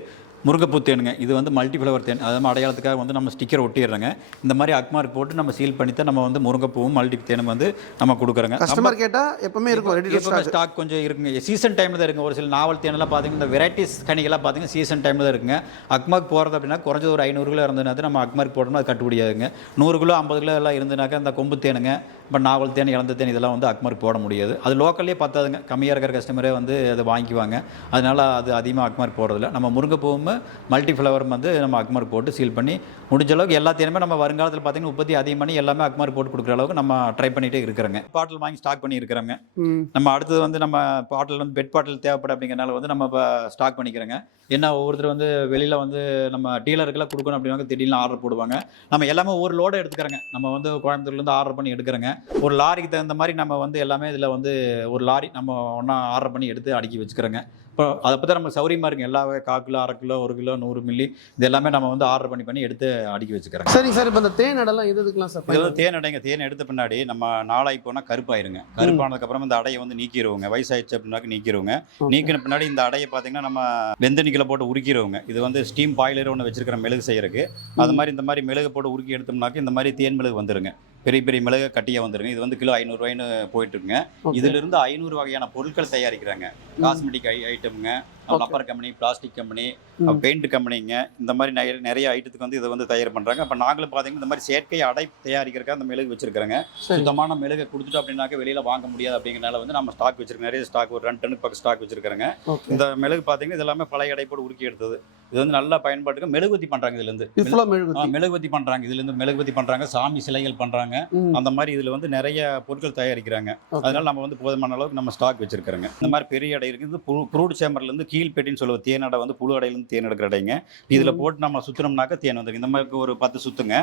முருங்கைப்பூ தேனுங்க. இது வந்து மல்டி ஃப்ளவர் தேன். அது அடையாளத்துக்காக வந்து நம்ம ஸ்டிக்கர் ஒட்டிடுறோங்க. இந்த மாதிரி அக்மார்க் போட்டு நம்ம சீல் பண்ணி தான் நம்ம வந்து முருங்கைப்பூவும் மல்டி தேனும் வந்து நம்ம கொடுக்குறோங்க. கஸ்டமர் கேட்டால் எப்பவுமே இருக்கும். ஸ்டாக் கொஞ்சம் இருக்குங்க. சீசன் டைமில் தான் இருக்குங்க. ஒரு சில நாவல் தேனெல்லாம் பார்த்தீங்கன்னா இந்த வெரைட்டிஸ் கனிகள்லாம் பார்த்தீங்கன்னா சீசன் டைமில் தான் இருக்குங்க. அக்மார்க் போகிறது அப்படின்னா குறைஞ்சது ஒரு 500 கிலோ இருந்ததுனா நம்ம அக்மார்க் போடணும். அது கட்டுப்படியாதுங்க. 100 கிலோ 50 கிலோ எல்லாம் இருந்ததுனாக்கா இந்த கொம்பு தேனுங்க, இப்போ நாவல் தேன், இலந்த தேன் இதெல்லாம் வந்து அக்மார்க் போட முடியாது. அது லோக்கல்லே பார்த்தாதுங்க. கம்மியாக இருக்கிற கஸ்டமரே வந்து அதை வாங்கிக்குவாங்க. அதனால் அது அதிகமாக அக்மார்க் போடுறதில்ல. நம்ம முருங்கைப்பூவும் மல்டி ஃப்ளவர் வந்து நம்ம அக்மார்க் போட்டு சீல் பண்ணி முடிஞ்ச அளவுக்கு எல்லா தேனுமே நம்ம வருங்காலத்தில் பார்த்தீங்கன்னா உற்பத்தி அதிகம் பண்ணி எல்லாமே அக்மார்க் போட்டு கொடுக்குற அளவுக்கு நம்ம ட்ரை பண்ணிகிட்டே இருக்கிறோங்க. பாட்டில் வாங்கி ஸ்டாக் பண்ணி இருக்கிறோங்க. நம்ம அடுத்தது வந்து நம்ம பாட்டில் வந்து பெட் பாட்டில் தேவைப்படும் அப்படிங்கிறனால வந்து நம்ம இப்போ ஸ்டாக் பண்ணிக்கிறோங்க. ஏன்னா ஒவ்வொருத்தர் வந்து வெளியில் வந்து நம்ம டீலருக்கெல்லாம் கொடுக்கணும் அப்படின்னா திடீர்னு ஆர்டர் போடுவாங்க. நம்ம எல்லாமே ஒரு லோடு எடுத்துக்கிறோங்க. நம்ம வந்து கோயம்புத்தூர்லேருந்து ஆர்டர் பண்ணி எடுக்கிறோங்க. ஒரு லாரிக்கு தகுந்த மாதிரி நம்ம வந்து எல்லாமே இதில் வந்து ஒரு லாரி நம்ம ஒன்றா ஆர்டர் பண்ணி எடுத்து அடுக்கி வச்சுக்கிறோங்க. இப்போ அதை பற்றி நமக்கு சௌரியமாக இருக்குங்க. எல்லா 1/4 கிலோ 1/2 கிலோ 1 கிலோ 100 மில்லி இது எல்லாமே நம்ம வந்து ஆர்டர் பண்ணி எடுத்து அடுக்கி வச்சுக்கிறோம். சரிங்க சார். இப்போ இந்த தேன் அடைலாம் எதுக்குலாம் சார்? இது வந்து தேன் அடைங்க. தேன் எடுத்த பின்னாடி நம்ம நாளாகி போனால் கருப்பாயிருங்க. கருப்பானதுக்கப்புறம் இந்த அடையை வந்து நீக்கிடுவோங்க. வயசாயிடுச்சு அப்படின்னாக்க நீக்கிடுவோங்க. நீக்கின பின்னாடி இந்த அடையை பார்த்தீங்கன்னா நம்ம வெந்தனிக்கில் போட்டு உருக்கிடுவோங்க. இது வந்து ஸ்டீம் பாய்லர் ஒன்று வச்சிருக்கிற மெழுகு செய்யறதுக்கு. அது மாதிரி இந்த மாதிரி மெழுகு போட்டு உருக்கி எடுத்தோம்னாக்க இந்த மாதிரி தேன் மெழுகு வந்துருங்க. பெரிய பெரிய மிளகு கட்டியாக வந்துருங்க. இது வந்து கிலோ 500 ரூபாய்னு போயிட்டுருக்குங்க. இதிலிருந்து 500 வகையான பொருட்கள் தயாரிக்கிறாங்க. காஸ்மெட்டிக் ஐட்டமுங்க, rubber company, plastic company, paint கம்பெனிங்க, இந்த மாதிரி நிறைய ஐட்டத்துக்கு வந்து இதை வந்து தயார் பண்ணுறாங்க. இப்போ நாங்களும் பார்த்தீங்கன்னா இந்த மாதிரி செயற்கை அடை தயாரிக்கிறதுக்காக அந்த மெழுகு வச்சிருக்கிறோங்க. சுத்தமான மெழுகை கொடுத்துட்டோம் அப்படின்னாக்க வெளியில் வாங்க முடியாது அப்படிங்கிறனால வந்து நம்ம ஸ்டாக் வச்சிருக்கோம். நிறைய ஸ்டாக் ஒரு 2 டன்னுக்கு பக்கம் ஸ்டாக் வச்சிருக்கிறோங்க. இந்த மெழுகு பார்த்தீங்கன்னா இது எல்லாமே பழைய அடை போட்டு உருக்கி எடுத்தது. இது வந்து நல்லா பயன்பாட்டுக்கு மெழுகுவத்தி பண்ணுறாங்க. இதுலேருந்து மெழுகுவத்தி பண்ணுறாங்க. இதுலேருந்து மெழுகுவத்தி பண்ணுறாங்க. சாமி சிலைகள் பண்ணுறாங்க. அந்த மாதிரி இதில் வந்து நிறைய பொருட்கள் தயாரிக்கிறாங்க. அதனால நம்ம வந்து போதுமான அளவுக்கு நம்ம ஸ்டாக் வச்சிருக்கிறோங்க. இந்த மாதிரி பெரிய அடை இருக்குது. ப்ரூட் சேம்பர்லேருந்து கீழ்பெட்டின்னு சொல்லுவோம். தேன் அடை வந்து புழு அடையிலேருந்து தேன் எடுக்கிற அடைங்க. இதில் போட்டு நம்ம சுற்றினோம்னாக்க தேன் வந்துருக்கு. இந்த மாதிரி ஒரு 10 சுற்றுங்க.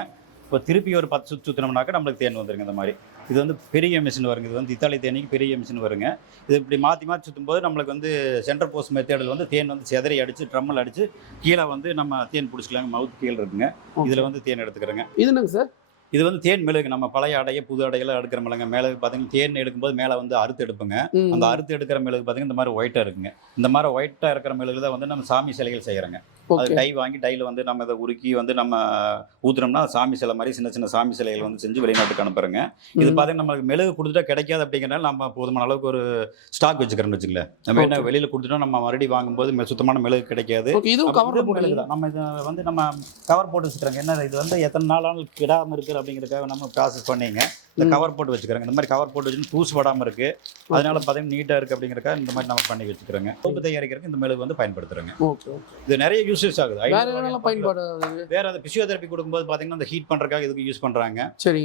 இப்போ திருப்பி ஒரு 10 சுற்றினோம்னாக்க நம்மளுக்கு தேன் வந்துருங்க. இந்த மாதிரி இது வந்து பெரிய மிஷின் வருங்க. இது வந்து இத்தாலி தேனிக்கு பெரிய மிஷின் வருங்க. இது இப்படி மாற்றி சுற்றும் போது நம்மளுக்கு வந்து சென்டர் போஸ்ட் மெத்தடில் வந்து தேன் வந்து செதறி அடித்து ட்ரம்மில் அடித்து கீழே வந்து நம்ம தேன் பிடிச்சிக்கலாங்க. மவுத் கீழே இருக்குங்க. இதில் வந்து தேன் எடுத்துக்கிறேங்க. இதுங்க சார், இது வந்து தேன் மெழுகு. நம்ம பழைய அடைய புது அடையெல்லாம் எடுக்கிற மெழுகு. மேலே பார்த்தீங்கன்னா தேன் எடுக்கும்போது மேலே வந்து அறுத்து எடுப்புங்க. அந்த அறுத்து எடுக்கிற மெழுகு பார்த்தீங்கன்னா இந்த மாதிரி ஒயிட்டாக இருக்குங்க. இந்த மாதிரி ஒயிட்டாக இருக்கிற மெழுகு தான் வந்து நம்ம சாமி சிலைகள் செய்கிறோங்க. Okay. டை வாங்கி டைல வந்து நம்ம இதை உருக்கி வந்து நம்ம ஊத்துனோம்னா சாமி சிலை மாதிரி சின்ன சின்ன சாமி சிலைகள் வந்து செஞ்சு வெளிநாட்டுக்கு அனுப்புறோங்க. இது பார்த்தீங்கன்னா நம்மளுக்கு மெழுகு கொடுத்துட்டா கிடைக்காது அப்படிங்கிறனால நம்ம போதுமான அளவுக்கு ஒரு ஸ்டாக் வச்சுக்கிறோம்னு வச்சுங்களேன். நம்ம என்ன வெளியில கொடுத்துட்டோம் நம்ம மறுபடியும் வாங்கும்போது சுத்தமான மெழுகு கிடைக்காது. இதுவும் கவர் மெழுகு தான் நம்ம இதை வந்து நம்ம கவர் போட்டு வச்சுக்கிறோங்க. என்ன இது வந்து எத்தனை நாள் கிடாமல் இருக்குது அப்படிங்கிறதுக்காக நம்ம ப்ராசஸ் பண்ணிங்க இந்த கவர் போட்டு வச்சுக்கிறோங்க. இந்த மாதிரி கவர் போட்டு வச்சு தூசு படாமல் இருக்குது, அதனால பார்த்தீங்கன்னா நீட்டாக இருக்குது அப்படிங்கிறக்காக இந்த மாதிரி நம்ம பண்ணி வச்சுக்கிறோங்க. சோப்பு தயாரிக்கிறதுக்கு இந்த மெழுகு வந்து பயன்படுத்துகிறோங்க. இது நிறைய யூசஸ் ஆகுது. வேற அந்த பிசியோதெரப்பி கொடுக்கும்போது பார்த்தீங்கன்னா அந்த ஹீட் பண்ணுறதுக்காக இதுக்கு யூஸ் பண்ணுறாங்க.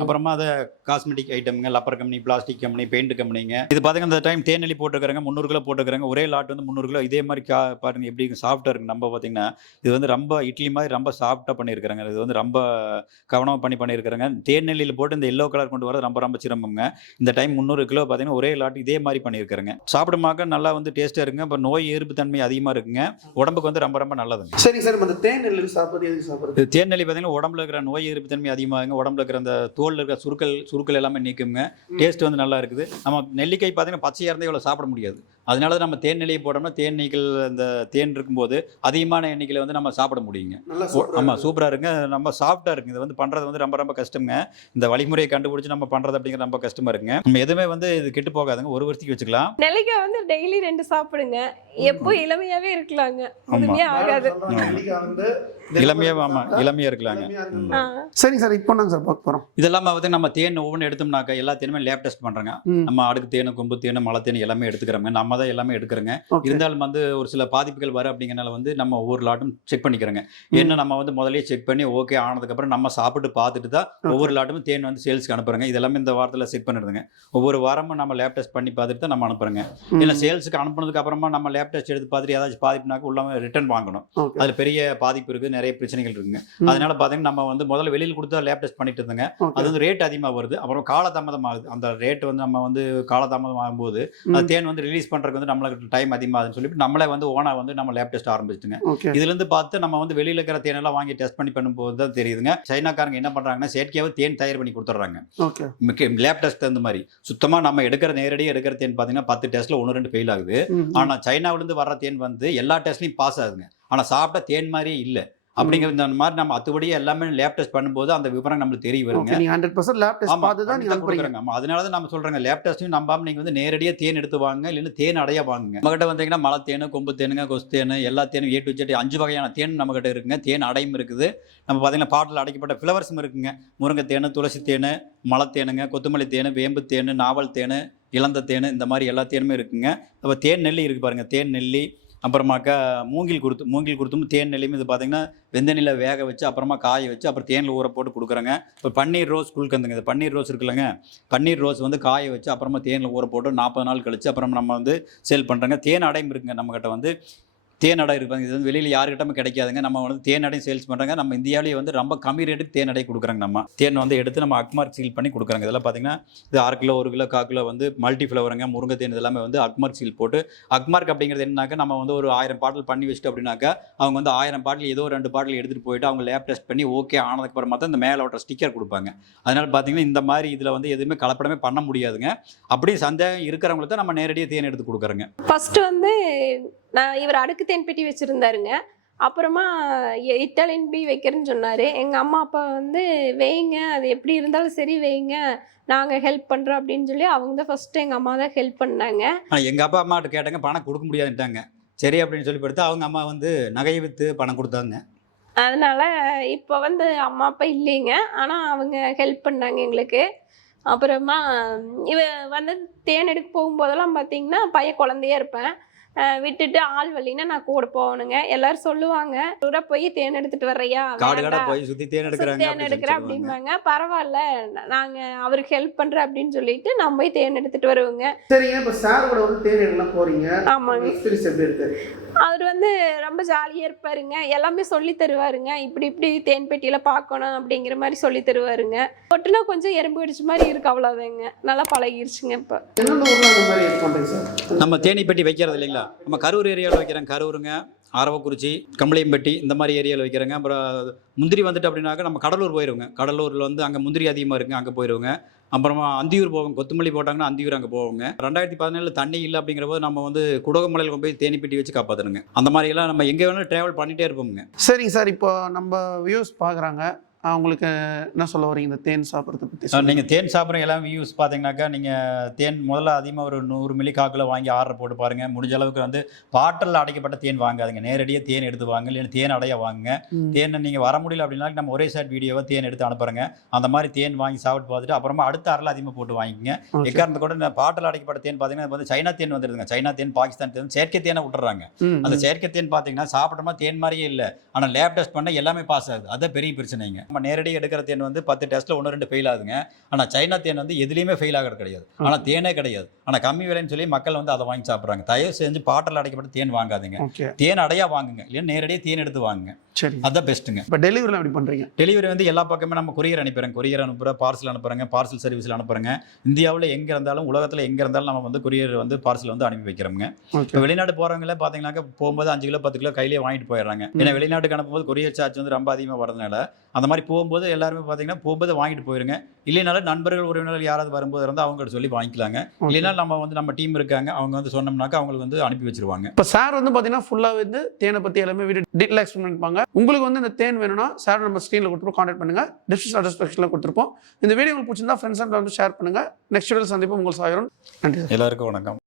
அப்புறமா அதை காஸ்மெட்டிக் ஐட்டம்ங்க, rubber company, plastic company, paint கம்பெனிங்க. இது பார்த்தீங்கன்னா இந்த டைம் தேனெல்லி போட்டுக்கிறாங்க, 300 கிலோ போட்டுக்கிறாங்க. ஒரே லாட் வந்து 300 கிலோ. இதே மாதிரி பாருங்க எப்படி சாஃப்டாக இருக்குது. நம்ம பார்த்தீங்கன்னா இது வந்து ரொம்ப இட்லி மாதிரி ரொம்ப சாஃப்டாக பண்ணியிருக்கிறாங்க. இது வந்து ரொம்ப கவனமாக பண்ணியிருக்கிறாங்க. தேனெல்லியில் போட்டு இந்த எல்லோ கலர் கொண்டு வரது ரொம்ப ரொம்ப சிரமங்க. இந்த டைம் 300 கிலோ பார்த்தீங்கன்னா ஒரே லாட் இதே மாதிரி பண்ணியிருக்கிறாங்க. சாப்பிடுமாக்க நல்லா வந்து டேஸ்ட்டாக இருக்குங்க. இப்போ நோய் எதிர்ப்பு தன்மை அதிகமாக இருக்குங்க. உடம்புக்கு வந்து ரொம்ப ரொம்ப நல்லதுங்க. சரி சார், இந்த தேனெல்லி சாப்பிடுறது தேனெல்லி பார்த்தீங்கன்னா உடம்புல இருக்கிற நோய் எதிர்ப்பு தன்மை அதிகமாகுங்க. உடம்புல இருக்கிற அந்த தோல் இருக்கிற சுருக்கள் எல்லாமே நீக்குங்க. டேஸ்ட் வந்து நல்லா இருக்குது. நம்ம நெல்லிக்காய் பார்த்தீங்கன்னா பச்சையாக இருந்தால் இவ்வளோ சாப்பிட முடியாது. அதனால நம்ம தேன் நெல்லியை போட்டோம்னா தேனீக்கள் அந்த தேன் இருக்கும்போது அதிகமான எண்ணிக்கையில் வந்து நம்ம சாப்பிட முடியுங்க. ஆமாம், சூப்பராக இருக்குங்க. நம்ம சாஃப்டாக இருக்குங்க. இது வந்து பண்ணுறது வந்து ரொம்ப ரொம்ப கஷ்டங்க. இந்த வழிமுறையை கண்டுபிடிச்சி நம்ம பண்ணுறது அப்படிங்கிற ரொம்ப கஷ்டமாக இருக்குங்க. நம்ம எதுவுமே வந்து இது கெட்டு போகாதுங்க. ஒரு வருஷத்துக்கு வச்சுக்கலாம். நெல்லிக்காய் வந்து டெய்லி 2 சாப்பிடுங்க. எப்போ இளமையாவே இருக்கலாங்க. முதுமையா ஆகாது. இளமையா இருக்கலாங்க. சரி சார், இப்போ நாங்க சார் பார்க்க போறோம். இதெல்லாம் வந்து நம்ம தேன் ஒவ்வொன்று எடுத்தோம்னாக்கா எல்லா தேனுமே லேப் டெஸ்ட் பண்றாங்க. நம்ம அடுக்கு தேனு, கொம்பு தேனு, மலை தேனு எல்லாமே எடுத்துக்கிறோங்க. நம்ம தான் எல்லாமே எடுக்கிறோங்க. இருந்தாலும் வந்து ஒரு சில பாதிப்புகள் வர அப்படிங்கிறனால வந்து நம்ம ஒவ்வொரு லாட்டும் செக் பண்ணிக்கிறோங்க. என்ன நம்ம வந்து முதல்லயே செக் பண்ணி ஓகே ஆனதுக்கு அப்புறம் நம்ம சாப்பிட்டு பார்த்துட்டு தான் ஒவ்வொரு லாட்டும் தேன் வந்து சேல்ஸ்க்கு அனுப்புறோங்க. இதெல்லாமே இந்த வாரத்தில் செக் பண்ணிடுதுங்க. ஒவ்வொரு வாரமும் நம்ம லேப் டெஸ்ட் பண்ணி பார்த்துட்டு தான் நம்ம அனுப்புறோங்க. ஏன்னா சேல்ஸுக்கு அனுப்புனதுக்கு அப்புறமா நம்ம லேப் டெஸ்ட் எடுத்து பார்த்துட்டு ஏதாச்சும் பாதிப்புனாக்க உள்ள ரிட்டர்ன் வாங்கணும். அதுல பெரிய பாதிப்பு இருக்கு, நிறைய பிரச்சனைகள் இருக்குங்க. அதனால பாத்தீங்கன்னா நம்ம வந்து முதல்ல வெளியில் கொடுத்தா லேப் டெஸ்ட் பண்ணிட்டு இருந்தோங்க. அது வந்து ரேட் அதிகமாக வருது. அப்புறம் காலதாமதம் ஆகுது. அந்த ரேட் வந்து நம்ம வந்து காலதாமதம் ஆகும்போது அந்த தேன் வந்து ரிலீஸ் பண்றதுக்கு வந்து நம்மளுக்கு டைம் அதிகமாகுதுன்னு சொல்லிட்டு நம்மளே வந்து ஓனா வந்து நம்ம லேப் டெஸ்ட் ஆரம்பிச்சுட்டுங்க. இதுல இருந்து பார்த்து நம்ம வந்து வெளியில இருக்கிற தேனெல்லாம் வாங்கி டெஸ்ட் பண்ணி பண்ணும்போது தான் தெரியுதுங்க. சைனாக்காரங்க என்ன பண்றாங்கன்னா செயற்கையாவே தேன் தயார் பண்ணி கொடுத்துட்றாங்க. லேப் டெஸ்ட் அந்த மாதிரி சுத்தமா நம்ம எடுக்கிற நேரடியாக எடுக்கிற தேன் பாத்தீங்கன்னா 10 டெஸ்ட்ல 1-2 ஃபெயில் ஆகுது. ஆனா சைனாவில இருந்து வர்ற தேன் வந்து எல்லா டெஸ்ட்லயும் பாஸ் ஆகுதுங்க. ஆனா சாப்பிட்டா தேன் மாதிரியே இல்லை. அப்படிங்கிற இந்த மாதிரி நம்ம அத்துபடியே எல்லாமே லேப் டெஸ்ட் பண்ணும்போது அந்த விவரம் நம்மளுக்கு தெரிய வருங்க. நீங்க 100% லேப் டெஸ்ட் பார்த்து தான் நீங்க கொடுக்குறீங்க. அதனால தான் நம்ம சொல்றோங்க லேப் டெஸ்ட்டையும் நம்பாம நீங்க வந்து நேரடியாக தேன் எடுத்து வாங்க, இல்லைன்னா தேன் அடையா வாங்குங்க. நம்மகிட்ட வந்தீங்கன்னா மலை தேனு, கொம்பு தேனுங்க, கொசு தேனு, எல்லா தேனும் A to Z 5 வகையான தேன் நம்ம கிட்ட இருக்குங்க. தேன் அடையும் இருக்குது. நம்ம பார்த்தீங்கன்னா பாட்டில் அடைக்கப்பட்ட ஃப்ளவர்ஸும் இருக்குங்க. முருங்கை தேனு, துளசி தேனு, மலை தேனுங்க, கொத்தமல்லி தேனு, வேம்பு தேனு, நாவல் தேனு, இளந்த தேனு, இந்த மாதிரி எல்லா தேனுமே இருக்குங்க. அப்போ தேன் நெல்லி இருக்கு பாருங்க. தேன் நெல்லி, அப்புறமாக்கா மூங்கில் கொடுத்தும் தேன் நெல்லியும் இது பார்த்தீங்கன்னா வெந்தநில வேக வச்சு அப்புறமா காய வச்சு அப்புறம் தேனில் ஊற போட்டு கொடுக்குறாங்க. இப்போ பன்னீர் ரோஸ் குழுக்கந்துங்க. இது பன்னீர் ரோஸ் இருக்குல்லங்க, பன்னீர் ரோஸ் வந்து காய வச்சு அப்புறமா தேனில் ஊற போட்டு 40 நாள் கழிச்சு அப்புறம் நம்ம வந்து சேல் பண்ணுறாங்க. தேன் அடையும் இருக்குங்க நம்மகிட்ட வந்து. தேன் அடை இருப்பாங்க. இது வந்து வெளியில் யாருக்கிட்டமே கிடைக்காதுங்க. நம்ம வந்து தேன் அடையும் சேல்ஸ் பண்ணுறாங்க. நம்ம இந்தியாவிலேயே வந்து ரொம்ப கம்மி ரேட்டுக்கு தேன் அடை கொடுக்குறாங்க. நம்ம தேன் வந்து எடுத்து நம்ம அக்மார்க் சீல் பண்ணி கொடுக்குறாங்க. இதெல்லாம் பார்த்தீங்கன்னா இது 1/2 கிலோ 1 கிலோ 1/4 கிலோ வந்து மல்டி ஃப்ளவருங்க, முருங்கை தேன் இதெல்லாமே வந்து அக்மார்க் சீல் போட்டு. அக்மார்க் அப்படிங்கிறது என்னன்னாக்கா நம்ம வந்து ஒரு 1000 பாட்டில் பண்ணி வச்சுட்டு அப்படின்னாக்கா அவங்க வந்து 1000 பாட்டில் ஏதோ 2 பாட்டில் எடுத்துகிட்டு போயிட்டு அவங்க லேப் டெஸ்ட் பண்ணி ஓகே ஆனதுக்கு அப்புறமா தான் இந்த மேலே ஓட்ட ஸ்டிக்கர் கொடுப்பாங்க. அதனால் பார்த்தீங்கன்னா இந்த மாதிரி இதில் வந்து எதுவுமே கலப்படமே பண்ண முடியாதுங்க. அப்படி சந்தேகம் இருக்கிறவங்களுக்கு தான் நம்ம நேரடியாக தேன் எடுத்து கொடுக்குறோங்க. ஃபர்ஸ்ட் வந்து நான் இவர் அடுக்கு தேன் பெட்டி வச்சுருந்தாருங்க. அப்புறமா இட்டாலியன் பீ வைக்கிறேன்னு சொன்னார். எங்கள் அம்மா அப்பா வந்து வைங்க, அது எப்படி இருந்தாலும் சரி வைங்க, நாங்கள் ஹெல்ப் பண்ணுறோம் அப்படின்னு சொல்லி அவங்க தான் ஃபஸ்ட்டு எங்கள் அம்மா தான் ஹெல்ப் பண்ணாங்க. எங்கள் அப்பா அம்மாட்ட கேட்டாங்க, பணம் கொடுக்க முடியாதுட்டாங்க. சரி அப்படின்னு சொல்லி கொடுத்து அவங்க அம்மா வந்து நகையை விற்று பணம் கொடுத்தாங்க. அதனால் இப்போ வந்து அம்மா அப்பா இல்லைங்க, ஆனால் அவங்க ஹெல்ப் பண்ணாங்க எங்களுக்கு. அப்புறமா இவ வந்து தேன் எடுக்க போகும்போதெல்லாம் பார்த்தீங்கன்னா பையன் குழந்தையா இருப்பேன். விட்டுட்டு ஆள் வழின்னா நான் கூட போகணுங்க. எல்லாரும் சொல்லுவாங்க, தூர போய் தேன் எடுத்துட்டு வர்றையா, போய் சுத்தி தேன் எடுக்கிறேன் அப்படிம்பாங்க. பரவாயில்ல, நாங்க அவருக்கு ஹெல்ப் பண்றேன் அப்படின்னு சொல்லிட்டு நான் போய் தேன் எடுத்துட்டு வருவேங்க. சரிங்க, இப்ப சார் கூட வந்து தேன் எடுக்கலாம் போறீங்க. ஆமாங்க. எக்ஸ்பீரியன்ஸ் எப்படி இருக்கு? அவர் வந்து ரொம்ப ஜாலியா இருப்பாருங்க. எல்லாமே சொல்லி தருவாருங்க. இப்படி இப்படி தேன் பெட்டியில பார்க்கணும் அப்படிங்கிற மாதிரி சொல்லி தருவாருங்க. ஒட்டுனா கொஞ்சம் எறும்பு கடிச்ச மாதிரி இருக்கு, அவ்வளோதாங்க. நல்லா பழகிருச்சுங்க. இப்போ என்னென்ன ஊர்ல அந்த மாதிரி இது பண்றீங்க சார்? நம்ம தேனி பெட்டி வைக்கிறது இல்லைங்களா, நம்ம கரூர் ஏரியாவில் வைக்கிறோம். கரூருங்க, ஆரவக்குறிச்சி, கம்பளையம்பட்டி இந்த மாதிரி ஏரியாவில் வைக்கிறேங்க. அப்புறம் முந்திரி வந்துட்டு அப்படின்னாக்கா நம்ம கடலூர் போயிடுவோங்க. கடலூரில் வந்து அங்கே முந்திரி அதிகமாக இருக்குங்க, அங்கே போயிடுவோங்க. அப்புறமா அந்தியூர் போவோம், கொத்தமல்லி போட்டாங்கன்னா அந்தியூர் அங்கே போவோங்க. 2017 தண்ணி இல்லை அப்படிங்கிற போது நம்ம வந்து குடகுமலையில் கொண்டு போய் தேனி பெட்டி வச்சு காப்பாற்றணுங்க. அந்த மாதிரியெல்லாம் நம்ம எங்கே வேணாலும் ட்ராவல் பண்ணிகிட்டே இருப்போங்க. சரிங்க சார், இப்போ நம்ம வியூஸ் பார்க்குறாங்க, அவங்களுக்கு என்ன சொல்ல வரீங்க இந்த தேன் சாப்பிட்றத பற்றி? நீங்கள் தேன் சாப்பிட்ற எல்லாம் வியூஸ் பார்த்தீங்கன்னாக்கா, நீங்கள் தேன் முதல்ல அதிகமாக ஒரு 100 மில்லி காக்கில் வாங்கி ஆர்டர் போட்டு பாருங்கள். முடிஞ்ச அளவுக்கு வந்து பாட்டில் அடைக்கப்பட்ட தேன் வாங்காதுங்க, நேரடியாக தேன் எடுத்து வாங்க, இல்லைன்னா தேன் அடைய வாங்குங்க. தேனை நீங்கள் வர முடியல அப்படின்னா நம்ம ஒரே சைட் வீடியோவை தேன் எடுத்து அனுப்புகிறேங்க. அந்த மாதிரி தேன் வாங்கி சாப்பிட்டு பார்த்துட்டு அப்புறமா அடுத்த அறையில் அதிகமாக போட்டு வாங்கிக்கங்க. எக்காரணத்தை கூட பாட்டில் அடைக்கப்பட்ட தேன் பார்த்தீங்கன்னா வந்து சைனா தேன் வந்துடுதுங்க. சைனா தேன், பாகிஸ்தான் தேன், செயற்கை தேனை விட்டுறாங்க. அந்த செயற்கை தேன் பார்த்தீங்கன்னா சாப்பிட்டோமா தேன் மாதிரியே இல்லை, ஆனால் லேப் டெஸ்ட் பண்ணால் எல்லாமே பாஸ் ஆகுது. அதுதான் பெரிய பிரச்சனைங்க. நம்ம நேரடியாக எடுக்கிற தேன் வந்து 10 டெஸ்ட்டில் 1-2 ஃபெயில் ஆகுதுங்க. ஆனால் சைனா தேன் வந்து எதுலேயுமே ஃபெயில் ஆகிறது கிடையாது, ஆனால் தேனே கிடையாது. ஆனால் கம்மி விலைன்னு சொல்லி மக்கள் வந்து அதை வாங்கி சாப்பிட்றாங்க. தயவு செஞ்சு பாட்டில் அடைக்கப்பட்ட தேன் வாங்காதீங்க, தேன் அடையா வாங்குங்க, இல்லைன்னா நேரடியாக தேன் எடுத்து வாங்குங்க. சரி, அதுதான் பெஸ்ட்டுங்க. இப்போ டெலிவரிலாம் எப்படி பண்ணுறீங்க? டெலிவரி வந்து எல்லா பக்கமே நம்ம கொரியர் அனுப்புகிறேன், கொரியர் அனுப்புகிறேன், பார்சல் அனுப்புகிறேங்க, பார்சல் சர்வீஸில் அனுப்புகிறேங்க. இந்தியாவில் எங்கே இருந்தாலும் உலகத்தில் எங்கே இருந்தாலும் நம்ம வந்து கொரியர் வந்து பார்சல் வந்து அனுப்பி வைக்கிறோங்க. இப்போ வெளிநாடு போகிறவங்களே பார்த்தீங்கன்னாக்கா போகும்போது 5 கிலோ 10 கிலோ கையிலே வாங்கிட்டு போயிடுறாங்க. ஏன்னா வெளிநாட்டுக்கு அனுப்பும்போது கொரியர் சார்ஜ் வந்து ரொம்ப அதிகமாக வரதுனால அந்த மாதிரி போகும்போது எல்லாருமே பார்த்தீங்கன்னா போகும்போது வாங்கிட்டு போயிருங்க. இல்லைனாலும் நண்பர்கள் உறவினர்கள் யாராவது வரும்போது இருந்தால் அவங்கள்ட்ட சொல்லி வாங்கிக்கலாங்க. இல்லைனா நம்ம வந்து நம்ம டீம் இருக்காங்க, அவங்க வந்து சொன்னோம்னாக்கா அவங்களுக்கு வந்து அனுப்பி வச்சிருவாங்க. இப்போ சார் வந்து பார்த்தீங்கன்னா ஃபுல்லாக வந்து தேனை பற்றி எல்லாமே வீடியோ டீட்டெயில் எக்ஸ்பிளைன் பண்ணிப்பாங்க. உங்களுக்கு வந்து இந்த தேன் வேணும்னா சார் நம்ம ஸ்க்ரீனில் கொடுத்துருப்போம், கான்டாக்ட் பண்ணுங்கள். டிஸ்கிரிப்ஷனில் கொடுத்துருப்போம். இந்த வீடியோ உங்களுக்கு பிடிச்சிருந்தா ஃப்ரெண்ட்ஸ் அண்ட் வந்து ஷேர் பண்ணுங்கள். நெக்ஸ்ட் வீடியோ சந்திப்போம். உங்கள் சாயரன். நன்றி. எல்லாருக்கும் வணக்கம்.